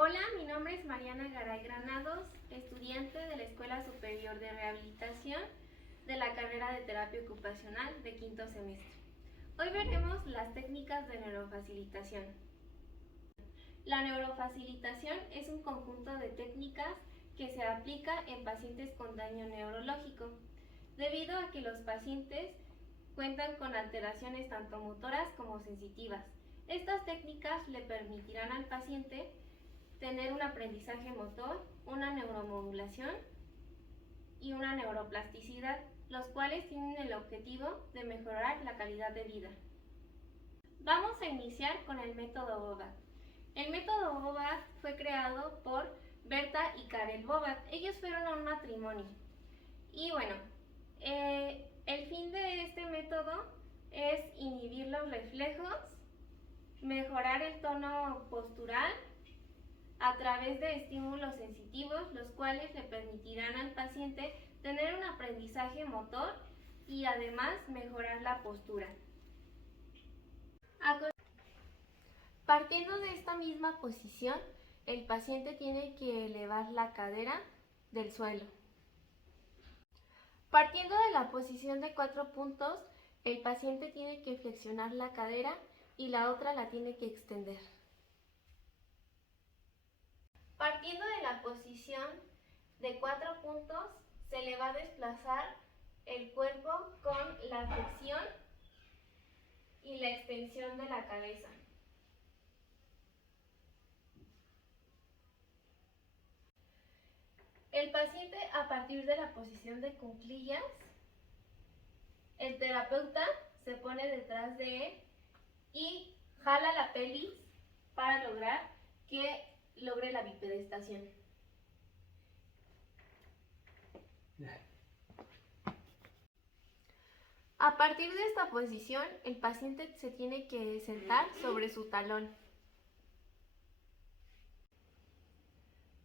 Hola, mi nombre es Mariana Garay Granados, estudiante de la Escuela Superior de Rehabilitación de la carrera de Terapia Ocupacional de quinto semestre. Hoy veremos las técnicas de neurofacilitación. La neurofacilitación es un conjunto de técnicas que se aplica en pacientes con daño neurológico, debido a que los pacientes cuentan con alteraciones tanto motoras como sensitivas. Estas técnicas le permitirán al paciente tener un aprendizaje motor, una neuromodulación y una neuroplasticidad, los cuales tienen el objetivo de mejorar la calidad de vida. Vamos a iniciar con el método Bobath. El método Bobath fue creado por Berta y Karel Bobath. Ellos fueron un matrimonio. Y bueno, el fin de este método es inhibir los reflejos, mejorar el tono postural a través de estímulos sensitivos, los cuales le permitirán al paciente tener un aprendizaje motor y además mejorar la postura. Partiendo de esta misma posición, el paciente tiene que elevar la cadera del suelo. Partiendo de la posición de 4 puntos, el paciente tiene que flexionar la cadera y la otra la tiene que extender. Partiendo de la posición de 4 puntos, se le va a desplazar el cuerpo con la flexión y la extensión de la cabeza. El paciente, a partir de la posición de cuclillas, el terapeuta se pone detrás de él y jala la pelvis para lograr que logre la bipedestación. A partir de esta posición, el paciente se tiene que sentar sobre su talón.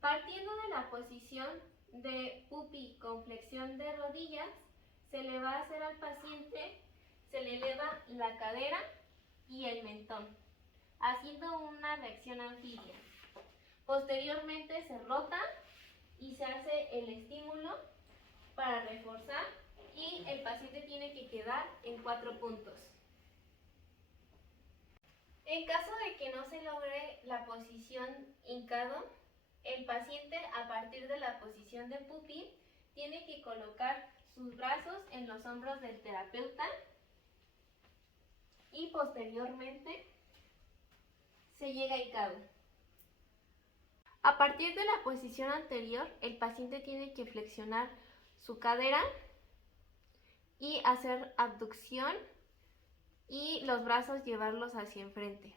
Partiendo de la posición de pupi con flexión de rodillas, se le va a hacer al paciente, se le eleva la cadera y el mentón, haciendo una reacción anfibia. Posteriormente se rota y se hace el estímulo para reforzar y el paciente tiene que quedar en 4 puntos. En caso de que no se logre la posición hincado, el paciente, a partir de la posición de pupi, tiene que colocar sus brazos en los hombros del terapeuta y posteriormente se llega hincado. A partir de la posición anterior, el paciente tiene que flexionar su cadera y hacer abducción y los brazos llevarlos hacia enfrente.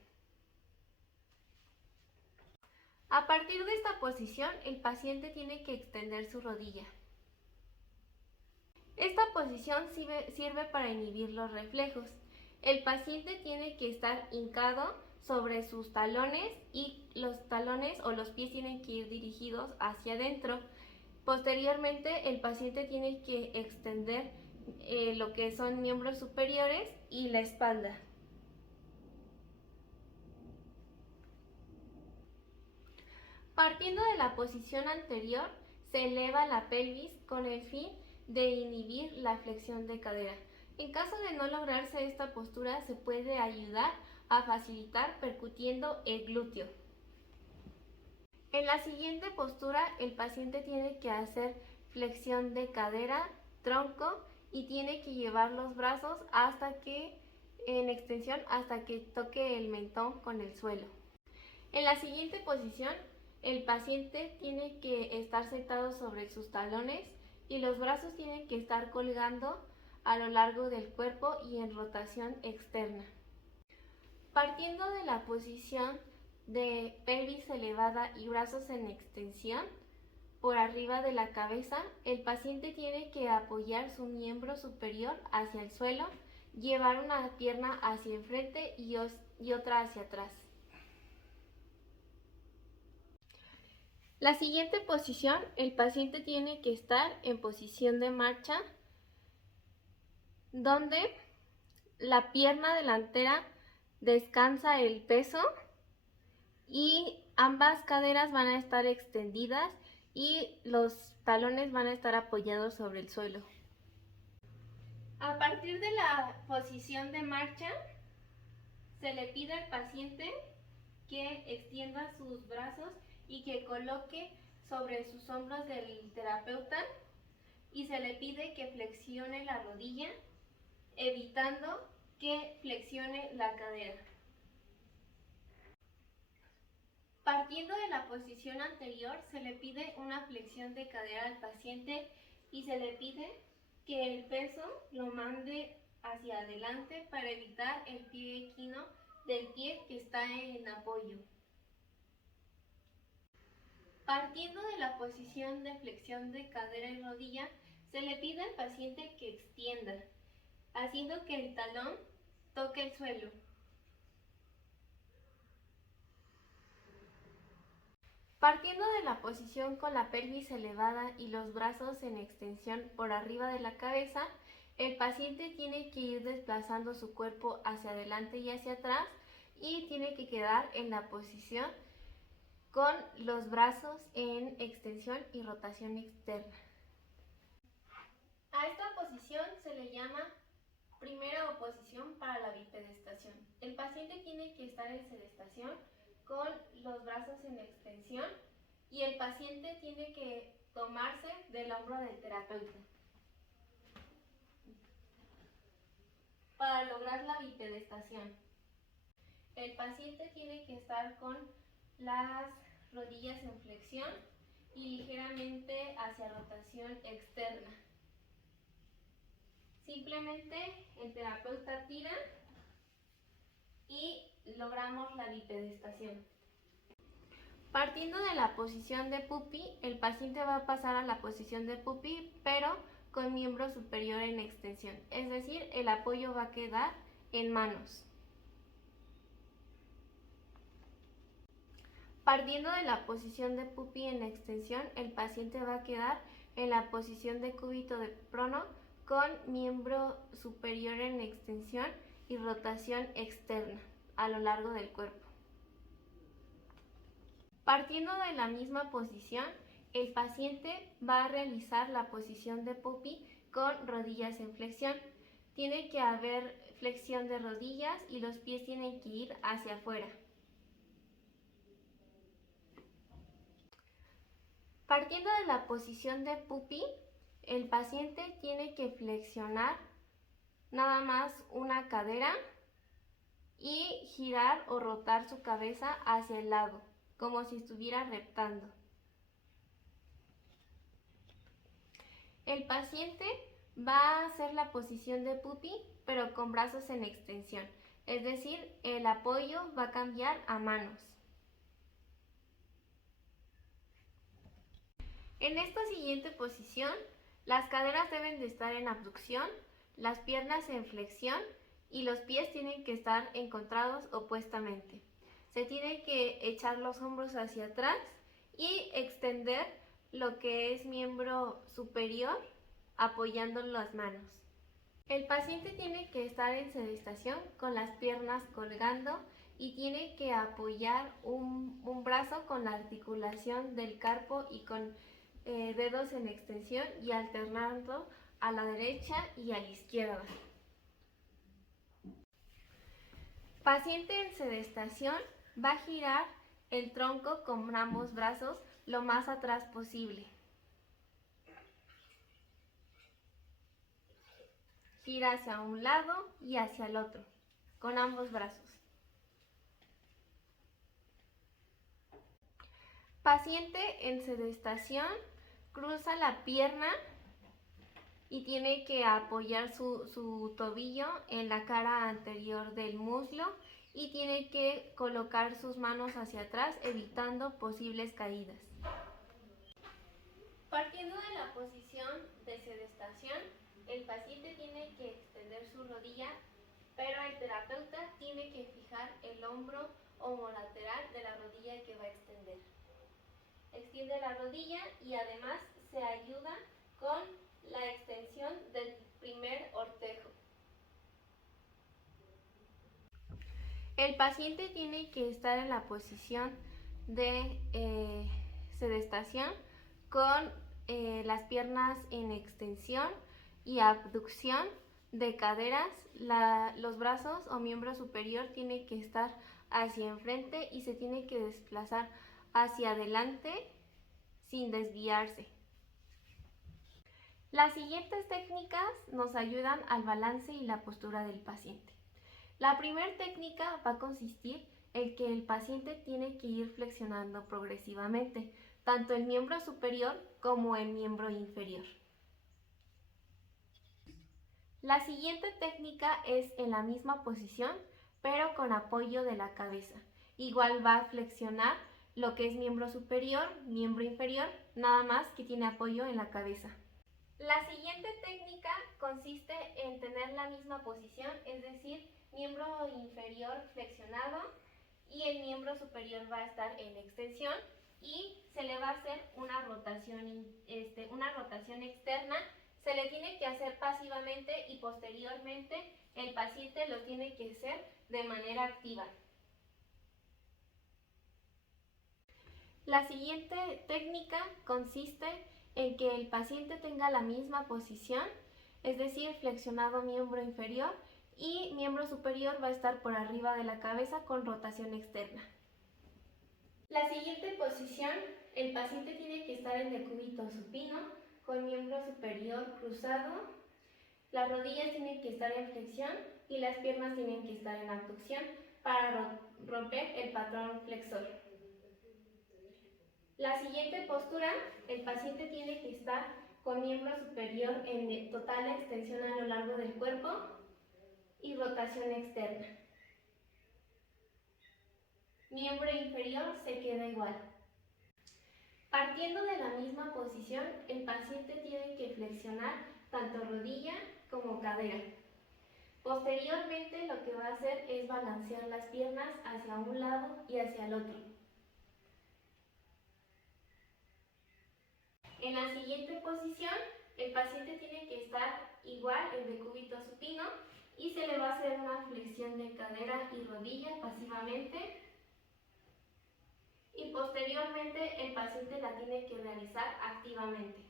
A partir de esta posición, el paciente tiene que extender su rodilla. Esta posición sirve para inhibir los reflejos. El paciente tiene que estar hincado sobre sus talones y los talones o los pies tienen que ir dirigidos hacia adentro. Posteriormente, el paciente tiene que extender lo que son miembros superiores y la espalda. Partiendo de la posición anterior, se eleva la pelvis con el fin de inhibir la flexión de cadera. En caso de no lograrse esta postura, se puede ayudar a facilitar percutiendo el glúteo. En la siguiente postura, el paciente tiene que hacer flexión de cadera, tronco y tiene que llevar los brazos en extensión hasta que toque el mentón con el suelo. En la siguiente posición, el paciente tiene que estar sentado sobre sus talones y los brazos tienen que estar colgando a lo largo del cuerpo y en rotación externa. Partiendo de la posición de pelvis elevada y brazos en extensión por arriba de la cabeza, el paciente tiene que apoyar su miembro superior hacia el suelo, llevar una pierna hacia enfrente y otra hacia atrás. La siguiente posición, el paciente tiene que estar en posición de marcha, donde la pierna delantera descansa el peso y Ambas caderas van a estar extendidas y los talones van a estar apoyados sobre el suelo. A partir de la posición de marcha, se le pide al paciente que extienda sus brazos y que coloque sobre sus hombros del terapeuta, y se le pide que flexione la rodilla, evitando que flexione la cadera. Partiendo de la posición anterior, se le pide una flexión de cadera al paciente y se le pide que el peso lo mande hacia adelante para evitar el pie equino del pie que está en apoyo. Partiendo de la posición de flexión de cadera y rodilla, se le pide al paciente que extienda, haciendo que el talón toque el suelo. Partiendo de la posición con la pelvis elevada y los brazos en extensión por arriba de la cabeza, el paciente tiene que ir desplazando su cuerpo hacia adelante y hacia atrás y tiene que quedar en la posición con los brazos en extensión y rotación externa. A esta posición se le llama primera oposición para la bipedestación. El paciente tiene que estar en sedestación con los brazos en extensión y el paciente tiene que tomarse del hombro del terapeuta para lograr la bipedestación. El paciente tiene que estar con las rodillas en flexión y ligeramente hacia rotación externa. Simplemente el terapeuta tira y logramos la bipedestación. Partiendo de la posición de puppy, el paciente va a pasar a la posición de puppy, pero con miembro superior en extensión, es decir, el apoyo va a quedar en manos. Partiendo de la posición de puppy en extensión, el paciente va a quedar en la posición de cúbito de prono con miembro superior en extensión y rotación externa a lo largo del cuerpo. Partiendo de la misma posición, el paciente va a realizar la posición de puppy con rodillas en flexión. Tiene que haber flexión de rodillas y los pies tienen que ir hacia afuera. Partiendo de la posición de puppy, el paciente tiene que flexionar nada más una cadera y girar o rotar su cabeza hacia el lado, como si estuviera reptando. El paciente va a hacer la posición de puppy, pero con brazos en extensión, es decir, el apoyo va a cambiar a manos. En esta siguiente posición, las caderas deben de estar en abducción, las piernas en flexión y los pies tienen que estar encontrados opuestamente. Se tiene que echar los hombros hacia atrás y extender lo que es miembro superior apoyando las manos. El paciente tiene que estar en sedestación con las piernas colgando y tiene que apoyar un brazo con la articulación del carpo y con dedos en extensión y alternando a la derecha y a la izquierda. Paciente en sedestación va a girar el tronco con ambos brazos lo más atrás posible. Gira hacia un lado y hacia el otro, con ambos brazos. Paciente en sedestación cruza la pierna y tiene que apoyar su tobillo en la cara anterior del muslo y tiene que colocar sus manos hacia atrás evitando posibles caídas. Partiendo de la posición de sedestación, el paciente tiene que extender su rodilla, pero el terapeuta tiene que fijar el hombro homolateral de la rodilla que va a extender. Extiende la rodilla y además se ayuda con la extensión del primer ortejo. El paciente tiene que estar en la posición de sedestación con las piernas en extensión y abducción de caderas. Los brazos o miembro superior tiene que estar hacia enfrente y se tiene que desplazar hacia adelante sin desviarse. Las siguientes técnicas nos ayudan al balance y la postura del paciente. La primera técnica va a consistir en que el paciente tiene que ir flexionando progresivamente, tanto el miembro superior como el miembro inferior. La siguiente técnica es en la misma posición, pero con apoyo de la cabeza. Igual va a flexionar lo que es miembro superior, miembro inferior, nada más que tiene apoyo en la cabeza. La siguiente técnica consiste en tener la misma posición, es decir, miembro inferior flexionado y el miembro superior va a estar en extensión y se le va a hacer una rotación externa. Se le tiene que hacer pasivamente y posteriormente el paciente lo tiene que hacer de manera activa. La siguiente técnica consiste en que el paciente tenga la misma posición, es decir, flexionado miembro inferior y miembro superior va a estar por arriba de la cabeza con rotación externa. La siguiente posición, el paciente tiene que estar en decúbito supino con miembro superior cruzado, las rodillas tienen que estar en flexión y las piernas tienen que estar en abducción para romper el patrón flexor. La siguiente postura, el paciente tiene que estar con miembro superior en total extensión a lo largo del cuerpo y rotación externa. Miembro inferior se queda igual. Partiendo de la misma posición, el paciente tiene que flexionar tanto rodilla como cadera. Posteriormente, lo que va a hacer es balancear las piernas hacia un lado y hacia el otro. En la siguiente posición, el paciente tiene que estar igual en decúbito supino y se le va a hacer una flexión de cadera y rodilla pasivamente. Y posteriormente el paciente la tiene que realizar activamente.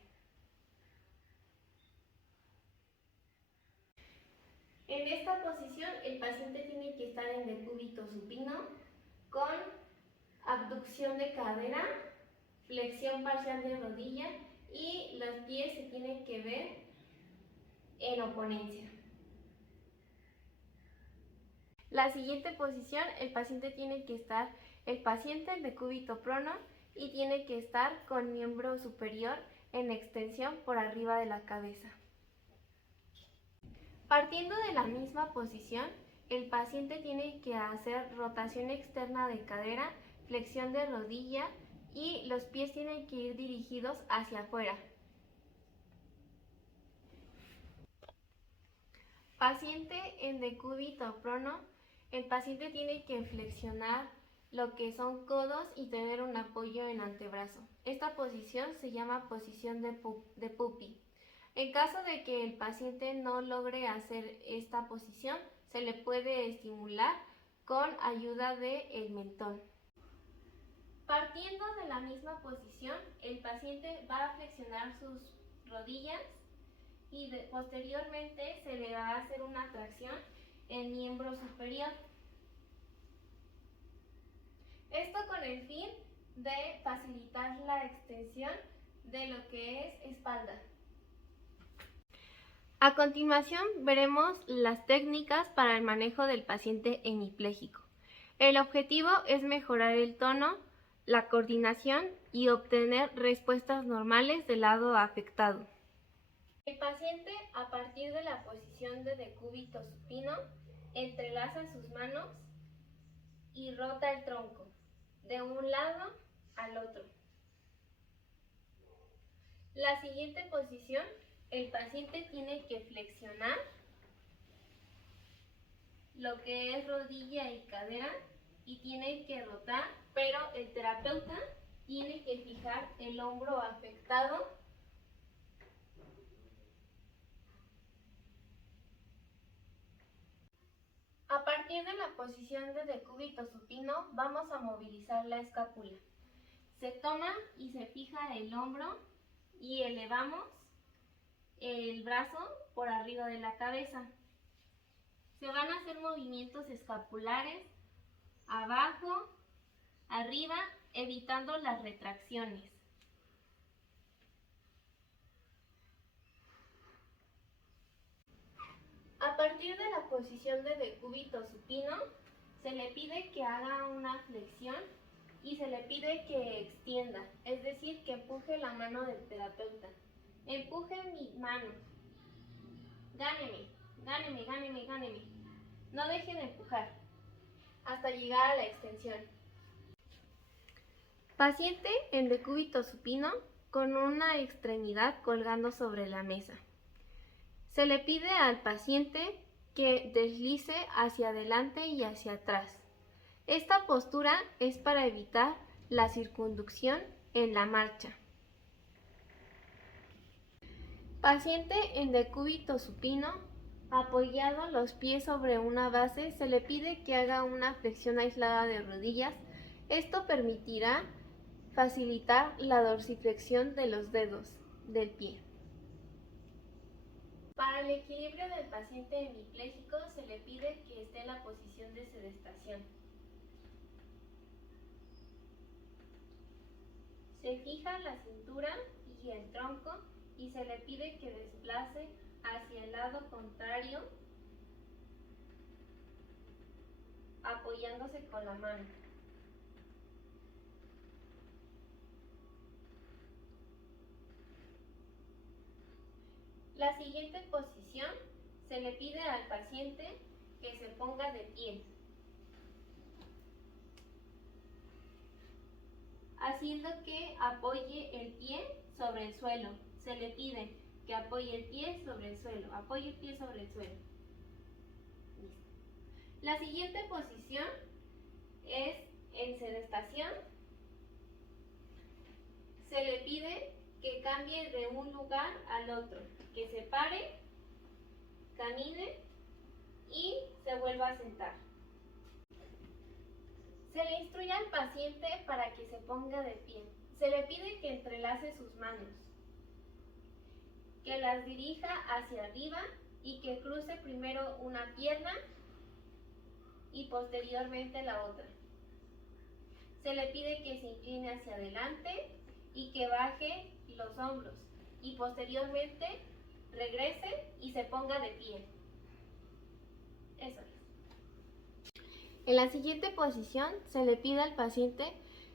En esta posición el paciente tiene que estar en decúbito supino con abducción de cadera, flexión parcial de rodilla y los pies se tienen que ver en oponencia. La siguiente posición, el paciente tiene que estar en decúbito prono y tiene que estar con miembro superior en extensión por arriba de la cabeza. Partiendo de la misma posición, el paciente tiene que hacer rotación externa de cadera, flexión de rodilla y los pies tienen que ir dirigidos hacia afuera. Paciente en decúbito prono, el paciente tiene que flexionar lo que son codos y tener un apoyo en antebrazo. Esta posición se llama posición de puppy. En caso de que el paciente no logre hacer esta posición, se le puede estimular con ayuda del mentón. Partiendo de la misma posición, el paciente va a flexionar sus rodillas y posteriormente se le va a hacer una tracción en miembro superior. Esto con el fin de facilitar la extensión de lo que es espalda. A continuación veremos las técnicas para el manejo del paciente hemipléjico. El objetivo es mejorar el tono, la coordinación y obtener respuestas normales del lado afectado. El paciente, a partir de la posición de decúbito supino, entrelaza sus manos y rota el tronco de un lado al otro. La siguiente posición, el paciente tiene que flexionar lo que es rodilla y cadera y tiene que rotar, pero el terapeuta tiene que fijar el hombro afectado A partir de la posición de decúbito supino, vamos a movilizar la escápula. Se toma y se fija el hombro y elevamos el brazo por arriba de la cabeza. Se van a hacer movimientos escapulares abajo, arriba, evitando las retracciones. A partir de la posición de decúbito supino, se le pide que haga una flexión y se le pide que extienda, es decir, que empuje la mano del terapeuta. Empuje mi mano. Gáneme, gáneme, gáneme, gáneme. No deje de empujar hasta llegar a la extensión. Paciente en decúbito supino con una extremidad colgando sobre la mesa. Se le pide al paciente que deslice hacia adelante y hacia atrás. Esta postura es para evitar la circunducción en la marcha. Paciente en decúbito supino, apoyado los pies sobre una base, se le pide que haga una flexión aislada de rodillas. Esto permitirá facilitar la dorsiflexión de los dedos del pie. Para el equilibrio del paciente hemipléjico se le pide que esté en la posición de sedestación. Se fija la cintura y el tronco y se le pide que desplace hacia el lado contrario, apoyándose con la mano. La siguiente posición se le pide al paciente que se ponga de pie, haciendo que apoye el pie sobre el suelo. Se le pide que apoye el pie sobre el suelo, apoye el pie sobre el suelo. Listo. La siguiente posición es en sedestación. Se le pide que cambie de un lugar al otro, que se pare, camine y se vuelva a sentar. Se le instruye al paciente para que se ponga de pie. Se le pide que entrelace sus manos, que las dirija hacia arriba y que cruce primero una pierna y posteriormente la otra. Se le pide que se incline hacia adelante y que baje los hombros y posteriormente regrese y se ponga de pie. Eso es. En la siguiente posición se le pide al paciente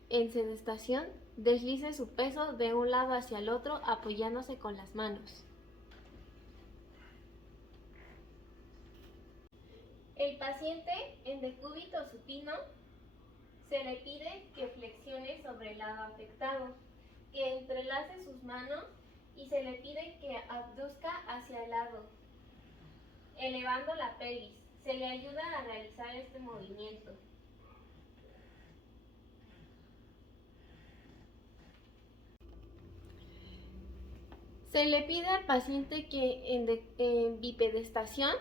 en sedestación deslice su peso de un lado hacia el otro apoyándose con las manos. El paciente en decúbito supino se le pide que flexione sobre el lado afectado, que entrelace sus manos y se le pide que abduzca hacia el lado, elevando la pelvis. Se le ayuda a realizar este movimiento. Se le pide al paciente que en bipedestación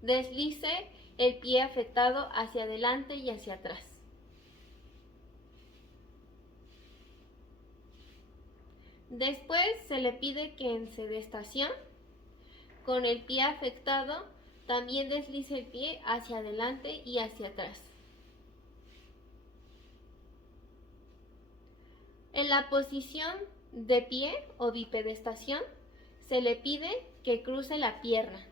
deslice el pie afectado hacia adelante y hacia atrás. Después se le pide que en sedestación, con el pie afectado, también deslice el pie hacia adelante y hacia atrás. En la posición de pie o bipedestación, se le pide que cruce la pierna.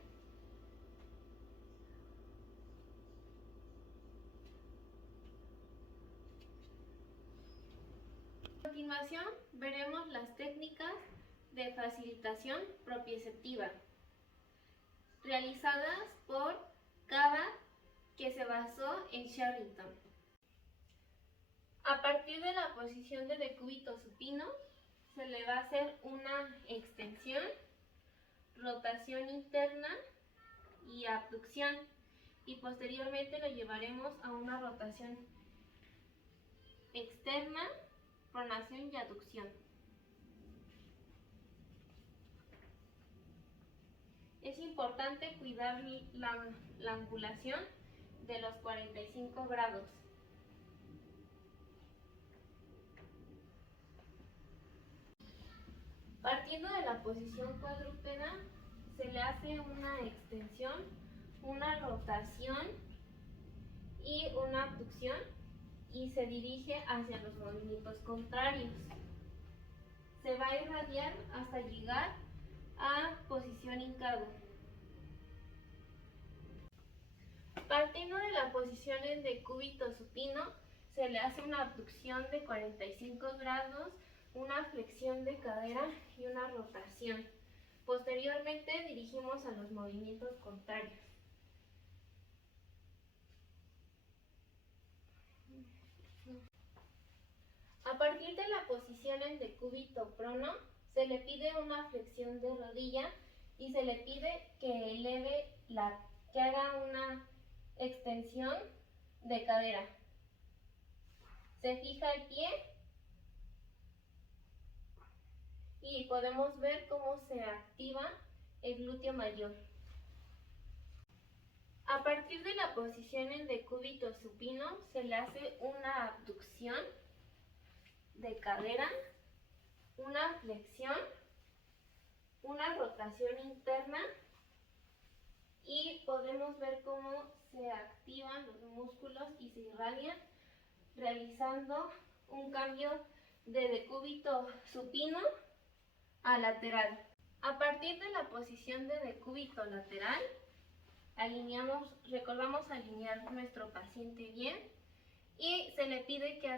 A continuación, veremos las técnicas de facilitación propioceptiva realizadas por Cava, que se basó en Sherrington. A partir de la posición de decúbito supino, se le va a hacer una extensión, rotación interna y abducción, y posteriormente lo llevaremos a una rotación externa, pronación y aducción. Es importante cuidar la angulación de los 45 grados. Partiendo de la posición cuadrúpeda, se le hace una extensión, una rotación y una abducción y se dirige hacia los movimientos contrarios. Se va a irradiar hasta llegar a posición hincado. Partiendo de la posición en decúbito supino, se le hace una abducción de 45 grados, una flexión de cadera y una rotación. Posteriormente dirigimos a los movimientos contrarios. A partir de la posición en decúbito prono, se le pide una flexión de rodilla y se le pide que haga una extensión de cadera. Se fija el pie y podemos ver cómo se activa el glúteo mayor. A partir de la posición en decúbito supino, se le hace una abducción de cadera, una flexión, una rotación interna y podemos ver cómo se activan los músculos y se irradian realizando un cambio de decúbito supino a lateral. A partir de la posición de decúbito lateral, recordamos alinear nuestro paciente bien y se le pide que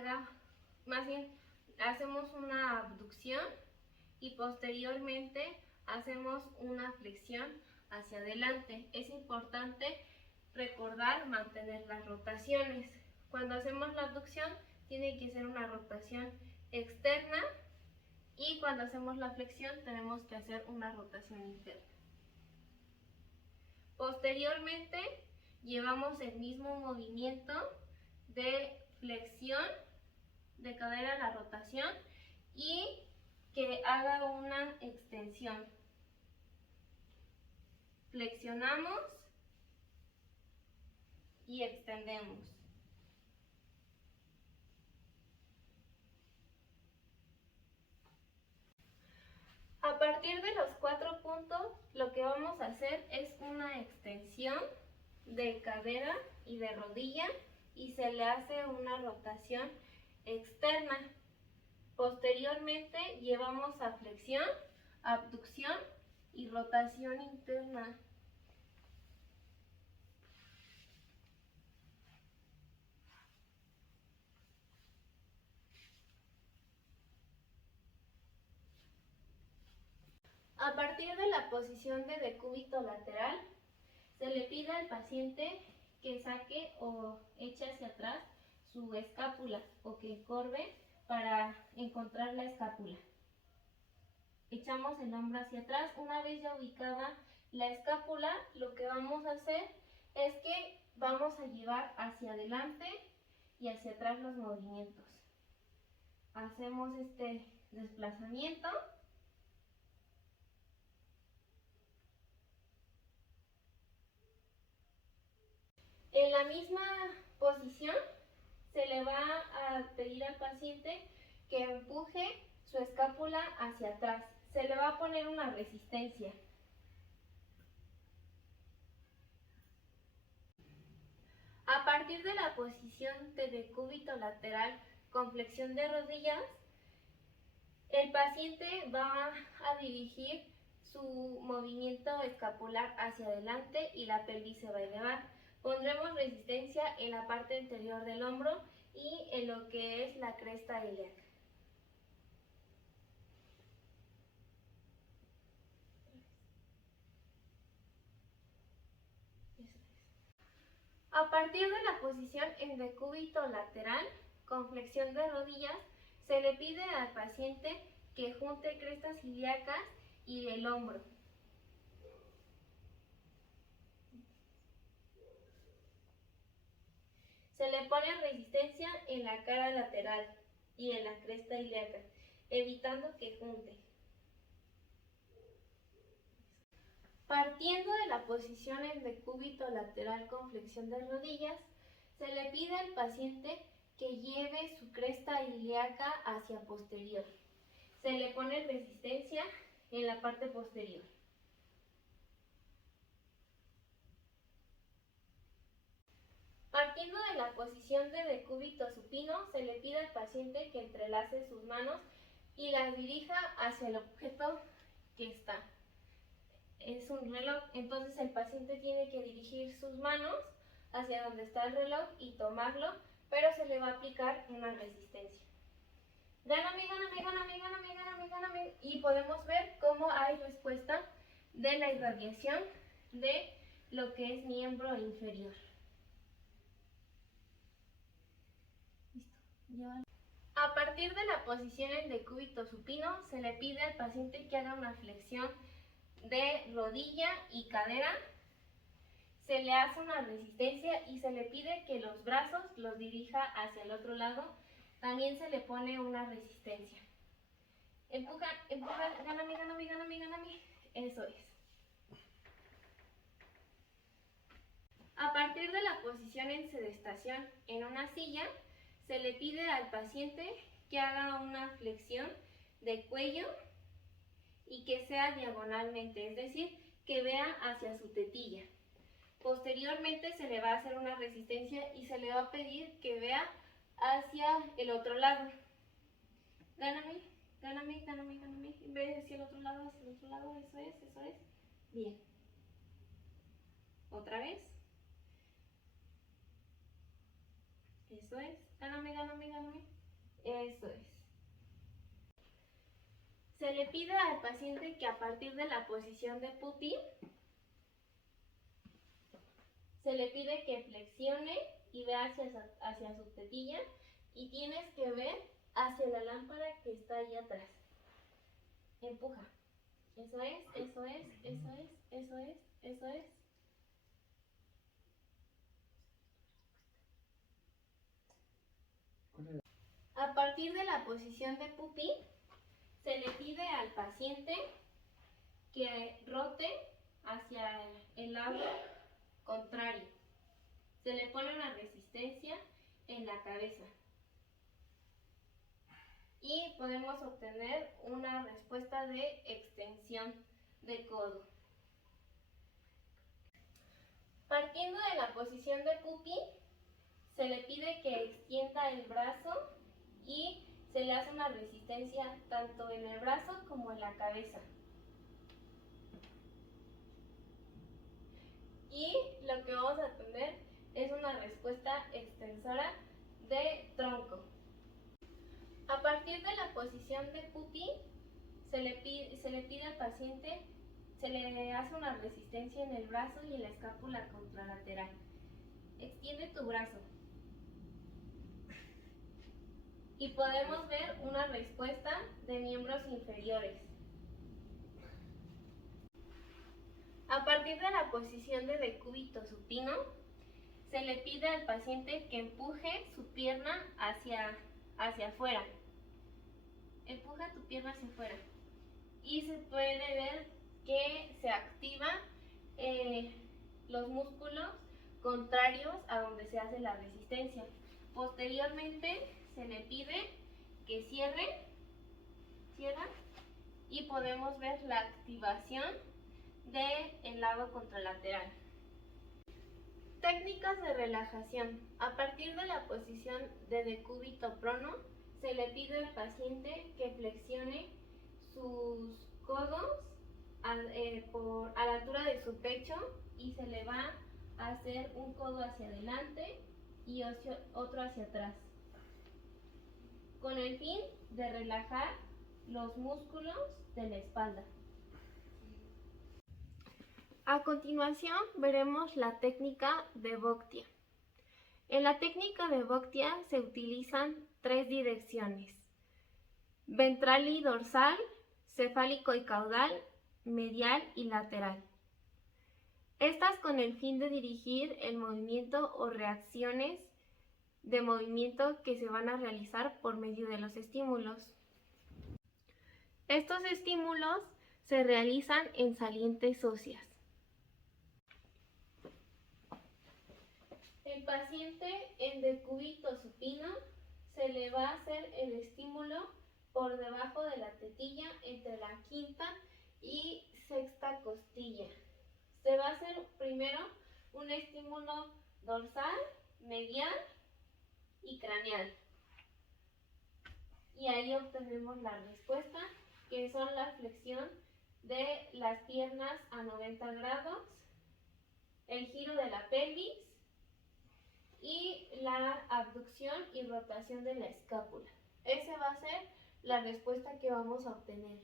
hacemos una abducción y posteriormente hacemos una flexión hacia adelante. Es importante recordar mantener las rotaciones. Cuando hacemos la abducción tiene que ser una rotación externa y cuando hacemos la flexión tenemos que hacer una rotación interna. Posteriormente llevamos el mismo movimiento de flexión de cadera a la rotación y que haga una extensión. Flexionamos y extendemos. A partir de los 4 puntos, lo que vamos a hacer es una extensión de cadera y de rodilla y se le hace una rotación externa. Posteriormente llevamos a flexión, abducción y rotación interna. A partir de la posición de decúbito lateral, se le pide al paciente que saque o eche hacia atrás su escápula o que encorve para encontrar la escápula. Echamos el hombro hacia atrás. Una vez ya ubicada la escápula, lo que vamos a hacer es que vamos a llevar hacia adelante y hacia atrás los movimientos. Hacemos este desplazamiento. En la misma posición se le va a pedir al paciente que empuje su escápula hacia atrás. Se le va a poner una resistencia. A partir de la posición de decúbito lateral con flexión de rodillas, el paciente va a dirigir su movimiento escapular hacia adelante y la pelvis se va a elevar. Pondremos resistencia en la parte anterior del hombro y en lo que es la cresta ilíaca. A partir de la posición en decúbito lateral con flexión de rodillas, se le pide al paciente que junte crestas ilíacas y el hombro. Se le pone resistencia en la cara lateral y en la cresta ilíaca, evitando que junte. Partiendo de la posición en decúbito lateral con flexión de rodillas, se le pide al paciente que lleve su cresta ilíaca hacia posterior. Se le pone resistencia en la parte posterior. Partiendo de la posición de decúbito supino, se le pide al paciente que entrelace sus manos y las dirija hacia el objeto que está. Es un reloj, entonces el paciente tiene que dirigir sus manos hacia donde está el reloj y tomarlo, pero se le va a aplicar una resistencia. Gáname, gáname, gáname, gáname, gáname, gáname. Y podemos ver cómo hay respuesta de la irradiación de lo que es miembro inferior. Listo. A partir de la posición en decúbito supino, se le pide al paciente que haga una flexión de rodilla y cadera. Se le hace una resistencia y se le pide que los brazos los dirija hacia el otro lado. También se le pone una resistencia. Empuja, empuja, gáname, gáname, gáname, gáname. Eso es. A partir de la posición en sedestación en una silla, se le pide al paciente que haga una flexión de cuello y que sea diagonalmente, es decir, que vea hacia su tetilla. Posteriormente se le va a hacer una resistencia y se le va a pedir que vea hacia el otro lado. Gáname, gáname, gáname, gáname. Ve hacia el otro lado, eso es, eso es. Bien. Otra vez. Eso es. Gáname, gáname, gáname. Eso es. Se le pide al paciente que a partir de la posición de pupi, se le pide que flexione y vea hacia su tetilla y tienes que ver hacia la lámpara que está ahí atrás. Empuja. Eso es, eso es, eso es, eso es, eso es. A partir de la posición de pupi, se le pide al paciente que rote hacia el lado contrario. Se le pone una resistencia en la cabeza. Y podemos obtener una respuesta de extensión de codo. Partiendo de la posición de pupi, se le pide que extienda el brazo y se le hace una resistencia tanto en el brazo como en la cabeza. Y lo que vamos a tener es una respuesta extensora de tronco. A partir de la posición de pupi, se le pide al paciente, se le hace una resistencia en el brazo y en la escápula contralateral. Extiende tu brazo. Y podemos ver una respuesta de miembros inferiores. A partir de la posición de decúbito supino, se le pide al paciente que empuje su pierna hacia afuera. Empuja tu pierna hacia afuera. Y se puede ver que se activan los músculos contrarios a donde se hace la resistencia. Posteriormente se le pide que cierra y podemos ver la activación del lado contralateral. Técnicas de relajación. A partir de la posición de decúbito prono, se le pide al paciente que flexione sus codos a la altura de su pecho y se le va a hacer un codo hacia adelante y otro hacia atrás, con el fin de relajar los músculos de la espalda. A continuación veremos la técnica de Boktia. En la técnica de Boktia se utilizan 3 direcciones: ventral y dorsal, cefálico y caudal, medial y lateral. Estas con el fin de dirigir el movimiento o reacciones de movimiento que se van a realizar por medio de los estímulos. Estos estímulos se realizan en salientes óseas. El paciente en decúbito supino se le va a hacer el estímulo por debajo de la tetilla entre la quinta y sexta costilla. Se va a hacer primero un estímulo dorsal, medial y craneal. Y ahí obtenemos la respuesta, que son la flexión de las piernas a 90 grados, el giro de la pelvis y la abducción y rotación de la escápula. Esa va a ser la respuesta que vamos a obtener.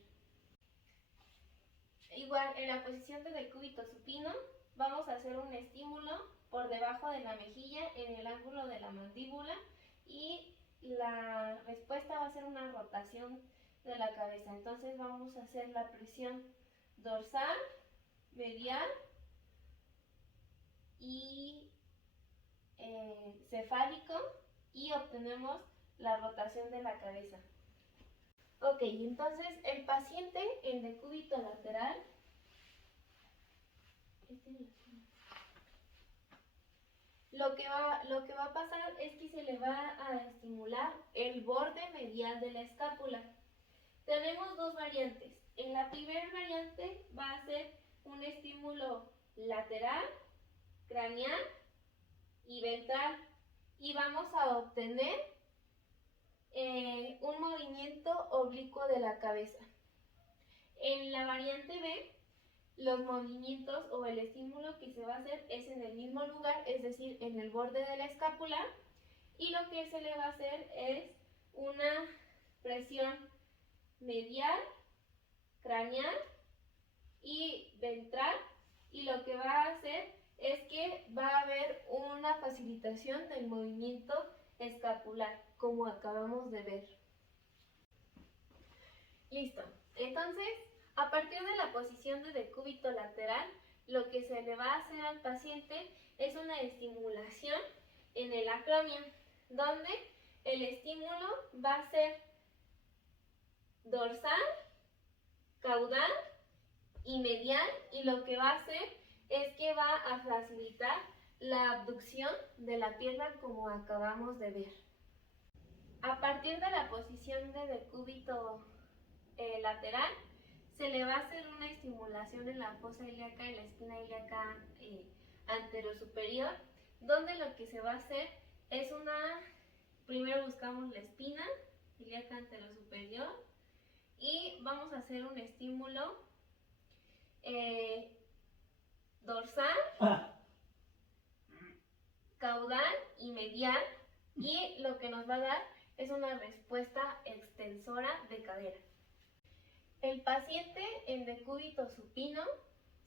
Igual, en la posición de decúbito supino, vamos a hacer un estímulo por debajo de la mejilla en el ángulo de la mandíbula y la respuesta va a ser una rotación de la cabeza. Entonces vamos a hacer la presión dorsal, medial y cefálico y obtenemos la rotación de la cabeza. Ok, entonces el paciente en decúbito lateral lo que va a pasar es que se le va a estimular el borde medial de la escápula. Tenemos dos variantes. En la primera variante va a ser un estímulo lateral, craneal y ventral, y vamos a obtener un movimiento oblicuo de la cabeza. En la variante B, los movimientos o el estímulo que se va a hacer es en el mismo lugar, es decir, en el borde de la escápula, y lo que se le va a hacer es una presión medial, craneal y ventral, y lo que va a hacer es que va a haber una facilitación del movimiento escapular, como acabamos de ver. Listo. Entonces, a partir de la posición de decúbito lateral, lo que se le va a hacer al paciente es una estimulación en el acromion, donde el estímulo va a ser dorsal, caudal y medial, y lo que va a hacer es que va a facilitar la abducción de la pierna, como acabamos de ver. A partir de la posición de decúbito lateral, se le va a hacer una estimulación en la fosa ilíaca y la espina ilíaca anterosuperior, donde lo que se va a hacer es primero buscamos la espina ilíaca anterosuperior y vamos a hacer un estímulo dorsal, caudal y medial, y lo que nos va a dar es una respuesta extensora de cadera. El paciente en decúbito supino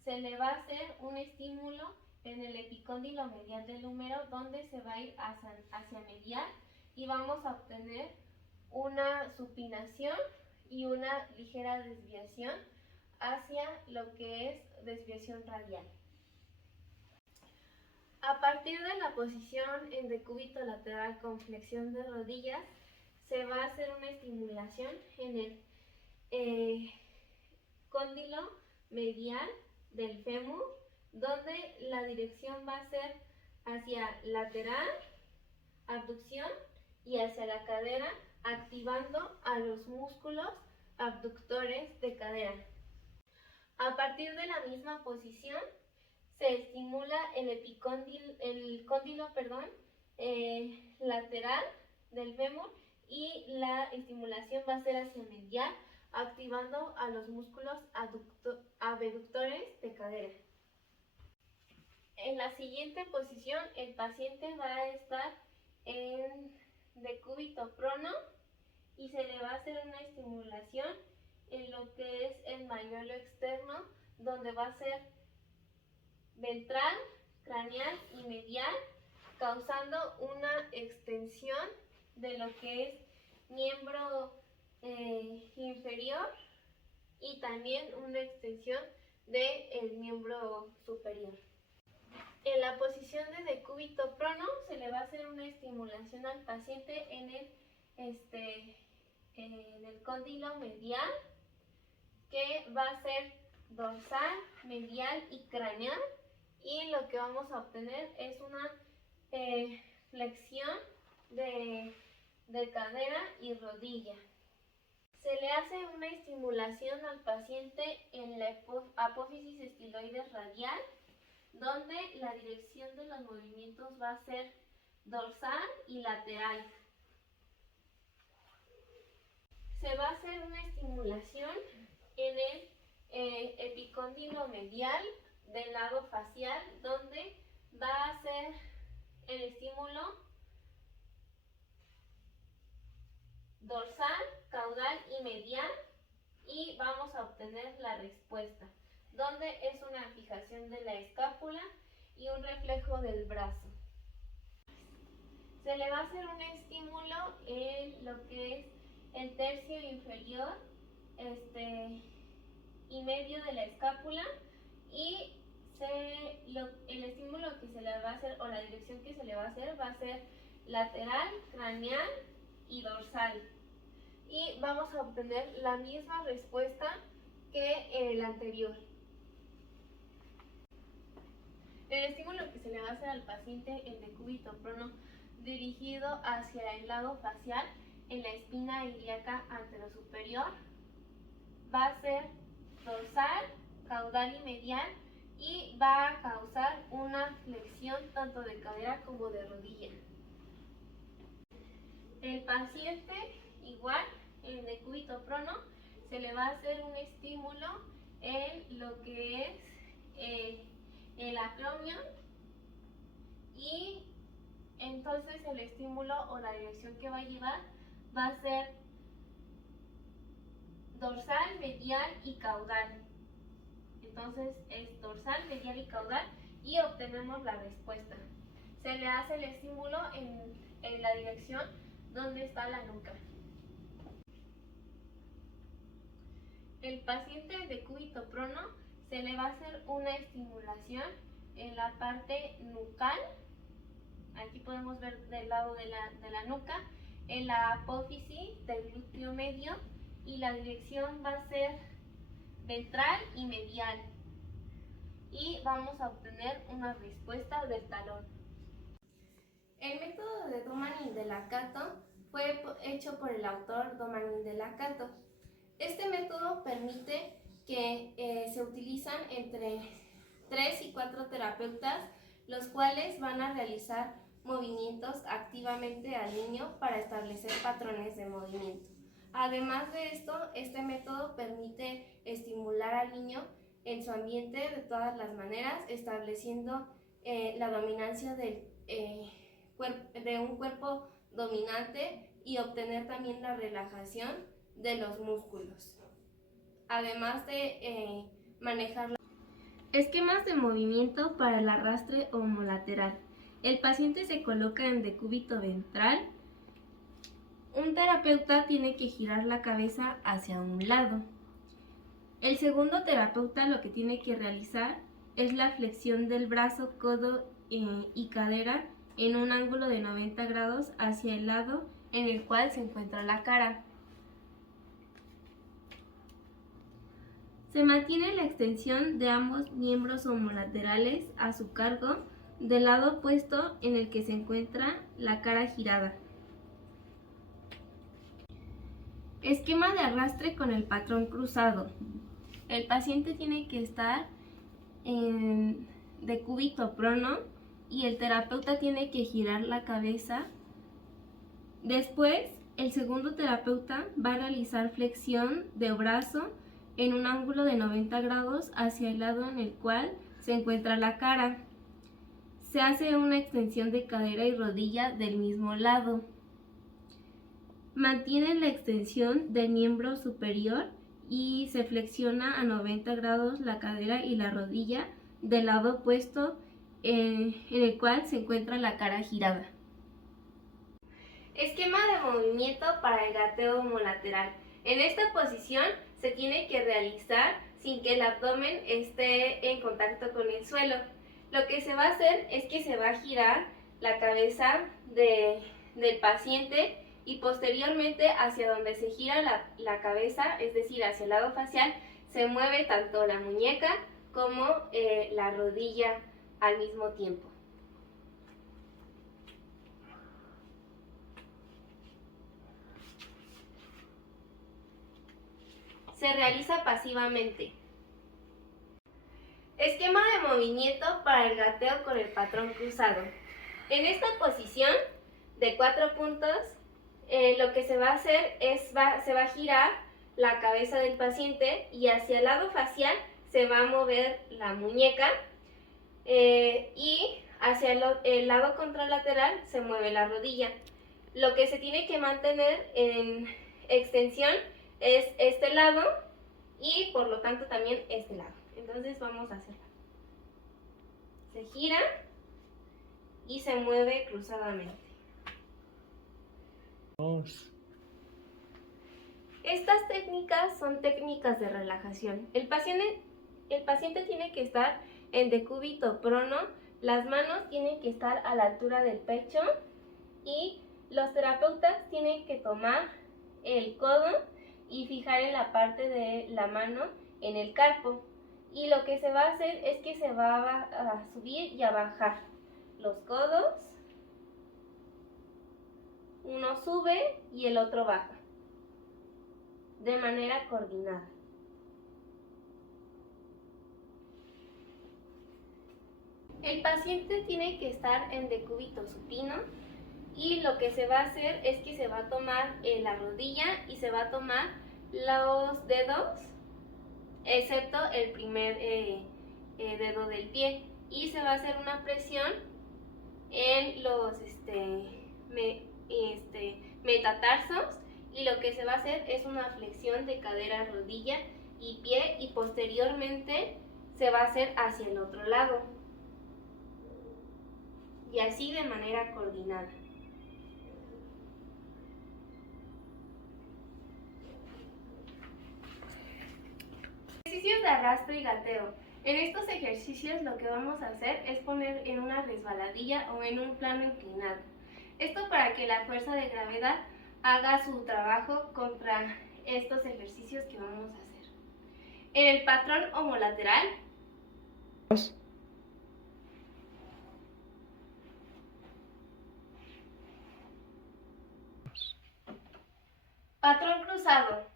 se le va a hacer un estímulo en el epicóndilo medial del húmero, donde se va a ir hacia medial y vamos a obtener una supinación y una ligera desviación hacia lo que es desviación radial. A partir de la posición en decúbito lateral con flexión de rodillas, se va a hacer una estimulación en el cóndilo medial del fémur, donde la dirección va a ser hacia lateral, abducción, y hacia la cadera, activando a los músculos abductores de cadera. A partir de la misma posición, se estimula el cóndilo lateral del fémur, y la estimulación va a ser hacia medial, activando a los músculos abductores de cadera. En la siguiente posición, el paciente va a estar en decúbito prono y se le va a hacer una estimulación en lo que es el mayolo externo, donde va a ser ventral, craneal y medial, causando una extensión de lo que es miembro inferior y también una extensión del miembro superior. En la posición de decúbito prono se le va a hacer una estimulación al paciente en el cóndilo medial, que va a ser dorsal, medial y craneal, y lo que vamos a obtener es una flexión de cadera y rodilla. Se le hace una estimulación al paciente en la apófisis estiloides radial, donde la dirección de los movimientos va a ser dorsal y lateral. Se va a hacer una estimulación en el epicóndilo medial del lado facial, donde va a ser el estímulo dorsal, caudal y medial, y vamos a obtener la respuesta, donde es una fijación de la escápula y un reflejo del brazo. Se le va a hacer un estímulo en lo que es el tercio inferior y medio de la escápula, y el estímulo que se le va a hacer, o la dirección que se le va a hacer, va a ser lateral, craneal y dorsal. Y vamos a obtener la misma respuesta que el anterior. El estímulo que se le va a hacer al paciente en decúbito prono dirigido hacia el lado facial en la espina ilíaca anterosuperior va a ser dorsal, caudal y medial, y va a causar una flexión tanto de cadera como de rodilla. El paciente, igual en decúbito prono, se le va a hacer un estímulo en lo que es el acromion, y entonces el estímulo o la dirección que va a llevar va a ser dorsal, medial y caudal. Entonces es dorsal, medial y caudal, y obtenemos la respuesta. Se le hace el estímulo en la dirección donde está la nuca. El paciente de decúbito prono se le va a hacer una estimulación en la parte nucal. Aquí podemos ver del lado de la nuca, en la apófisis del glúteo medio, y la dirección va a ser ventral y medial. Y vamos a obtener una respuesta del talón. El método de Domain y de Lakatos fue hecho por el autor Domain y de Lakatos. Este método permite que se utilizan entre 3 y 4 terapeutas, los cuales van a realizar movimientos activamente al niño para establecer patrones de movimiento. Además de esto, este método permite estimular al niño en su ambiente de todas las maneras, estableciendo la dominancia de un cuerpo dominante, y obtener también la relajación de los músculos. Además de manejar esquemas de movimiento para el arrastre homolateral. El paciente se coloca en decúbito ventral. Un terapeuta tiene que girar la cabeza hacia un lado. El segundo terapeuta lo que tiene que realizar es la flexión del brazo, codo y cadera en un ángulo de 90 grados hacia el lado en el cual se encuentra la cara. Se mantiene la extensión de ambos miembros homolaterales a su cargo del lado opuesto en el que se encuentra la cara girada. Esquema de arrastre con el patrón cruzado. El paciente tiene que estar en decúbito prono y el terapeuta tiene que girar la cabeza. Después, el segundo terapeuta va a realizar flexión de brazo en un ángulo de 90 grados hacia el lado en el cual se encuentra la cara. Se hace una extensión de cadera y rodilla del mismo lado. Mantiene la extensión del miembro superior y se flexiona a 90 grados la cadera y la rodilla del lado opuesto en el cual se encuentra la cara girada. Esquema de movimiento para el gateo homolateral. En esta posición se tiene que realizar sin que el abdomen esté en contacto con el suelo. Lo que se va a hacer es que se va a girar la cabeza del paciente, y posteriormente hacia donde se gira la cabeza, es decir, hacia el lado facial, se mueve tanto la muñeca como la rodilla al mismo tiempo. se realiza pasivamente. Esquema de movimiento para el gateo con el patrón cruzado. En esta posición de 4 puntos, lo que se va a hacer es se va a girar la cabeza del paciente y hacia el lado facial se va a mover la muñeca y hacia el lado contralateral se mueve la rodilla. Lo que se tiene que mantener en extensión es este lado y por lo tanto también este lado. Entonces vamos a hacerlo. Se gira y se mueve cruzadamente. Estas técnicas son técnicas de relajación. El paciente tiene que estar en decúbito prono, las manos tienen que estar a la altura del pecho y los terapeutas tienen que tomar el codo y fijar en la parte de la mano en el carpo. Y lo que se va a hacer es que se va a subir y a bajar los codos. Uno sube y el otro baja, de manera coordinada. El paciente tiene que estar en decúbito supino y lo que se va a hacer es que se va a tomar la rodilla y se va a tomar los dedos, excepto el primer dedo del pie, y se va a hacer una presión en los metatarsos, y lo que se va a hacer es una flexión de cadera, rodilla y pie, y posteriormente se va a hacer hacia el otro lado y así de manera coordinada. Ejercicios de arrastre y gateo. En estos ejercicios lo que vamos a hacer es poner en una resbaladilla o en un plano inclinado. Esto para que la fuerza de gravedad haga su trabajo contra estos ejercicios que vamos a hacer. En el patrón homolateral, patrón cruzado,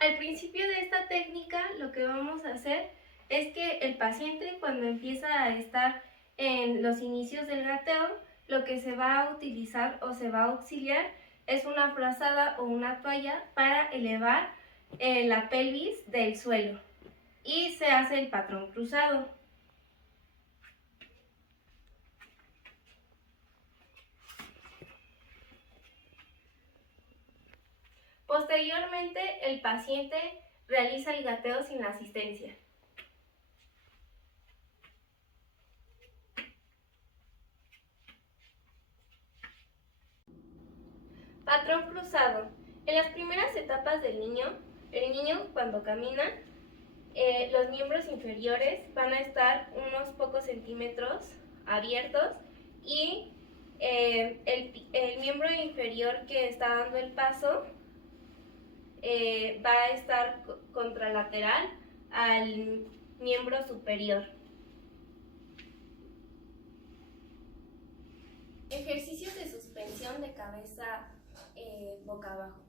al principio de esta técnica lo que vamos a hacer es que el paciente, cuando empieza a estar en los inicios del gateo, lo que se va a utilizar o se va a auxiliar es una frazada o una toalla para elevar la pelvis del suelo, y se hace el patrón cruzado. Posteriormente, el paciente realiza el gateo sin asistencia. Patrón cruzado. En las primeras etapas del niño, el niño cuando camina, los miembros inferiores van a estar unos pocos centímetros abiertos y el miembro inferior que está dando el paso va a estar contralateral al miembro superior. Ejercicios de suspensión de cabeza boca abajo.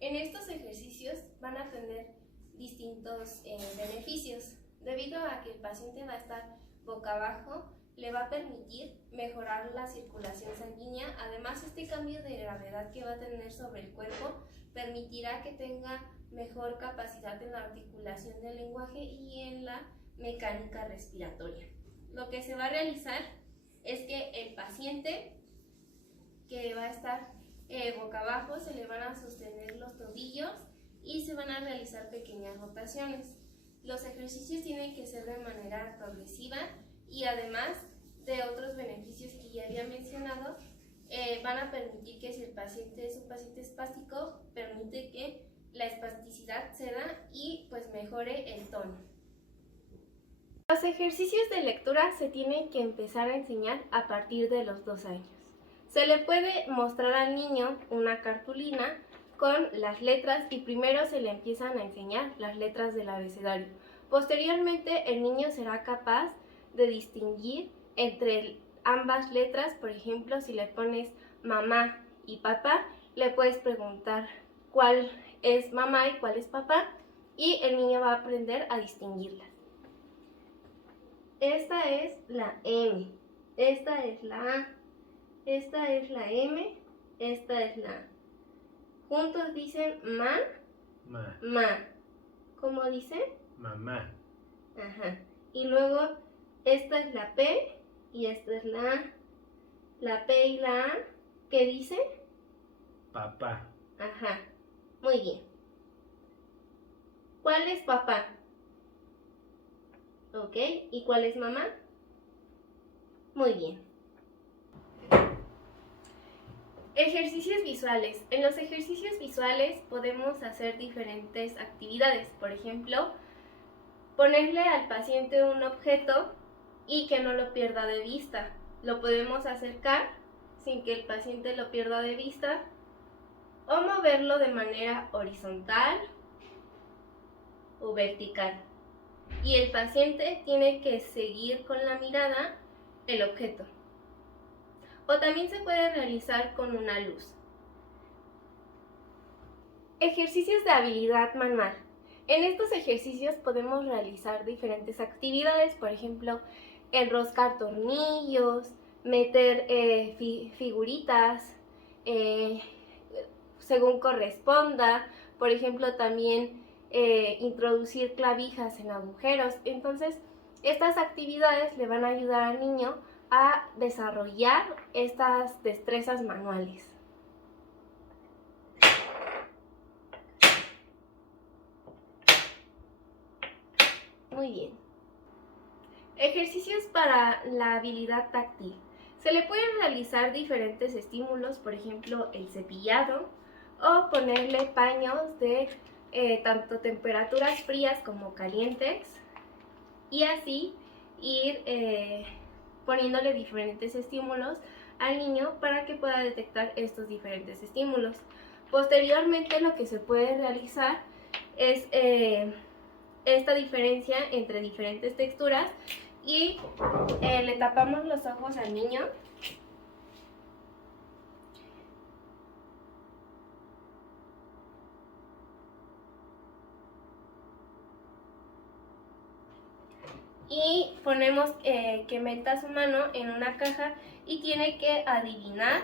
En estos ejercicios van a tener distintos beneficios. Debido a que el paciente va a estar boca abajo, le va a permitir mejorar la circulación sanguínea. Además, este cambio de gravedad que va a tener sobre el cuerpo permitirá que tenga mejor capacidad en la articulación del lenguaje y en la mecánica respiratoria. Lo que se va a realizar es que el paciente que va a estar boca abajo, se le van a sostener los tobillos y se van a realizar pequeñas rotaciones. Los ejercicios tienen que ser de manera progresiva y además de otros beneficios que ya había mencionado, van a permitir que si el paciente es un paciente espástico, permite que la espasticidad ceda y pues mejore el tono. Los ejercicios de lectura se tienen que empezar a enseñar a partir de los 2 años. Se le puede mostrar al niño una cartulina con las letras y primero se le empiezan a enseñar las letras del abecedario. Posteriormente el niño será capaz de distinguir entre ambas letras, por ejemplo, si le pones mamá y papá, le puedes preguntar cuál es mamá y cuál es papá, y el niño va a aprender a distinguirlas. Esta es la M, esta es la A, esta es la M, esta es la A. Juntos dicen ma. ¿Cómo dicen? Mamá. Ajá. Y luego esta es la P y esta es la A. La P y la A, ¿qué dicen? Papá. Ajá. Muy bien. ¿Cuál es papá? Ok. ¿Y cuál es mamá? Muy bien. Ejercicios visuales. En los ejercicios visuales podemos hacer diferentes actividades. Por ejemplo, ponerle al paciente un objeto y que no lo pierda de vista. Lo podemos acercar sin que el paciente lo pierda de vista o moverlo de manera horizontal o vertical. Y el paciente tiene que seguir con la mirada el objeto. O también se puede realizar con una luz. Ejercicios de habilidad manual. En estos ejercicios podemos realizar diferentes actividades, por ejemplo, enroscar tornillos, meter figuritas según corresponda, por ejemplo, también introducir clavijas en agujeros. Entonces, estas actividades le van a ayudar al niño a desarrollar estas destrezas manuales. Muy bien. Ejercicios para la habilidad táctil. Se le pueden realizar diferentes estímulos, por ejemplo, el cepillado o ponerle paños de tanto temperaturas frías como calientes y así ir poniéndole diferentes estímulos al niño para que pueda detectar estos diferentes estímulos. Posteriormente, lo que se puede realizar es esta diferencia entre diferentes texturas y le tapamos los ojos al niño. Y ponemos que meta su mano en una caja y tiene que adivinar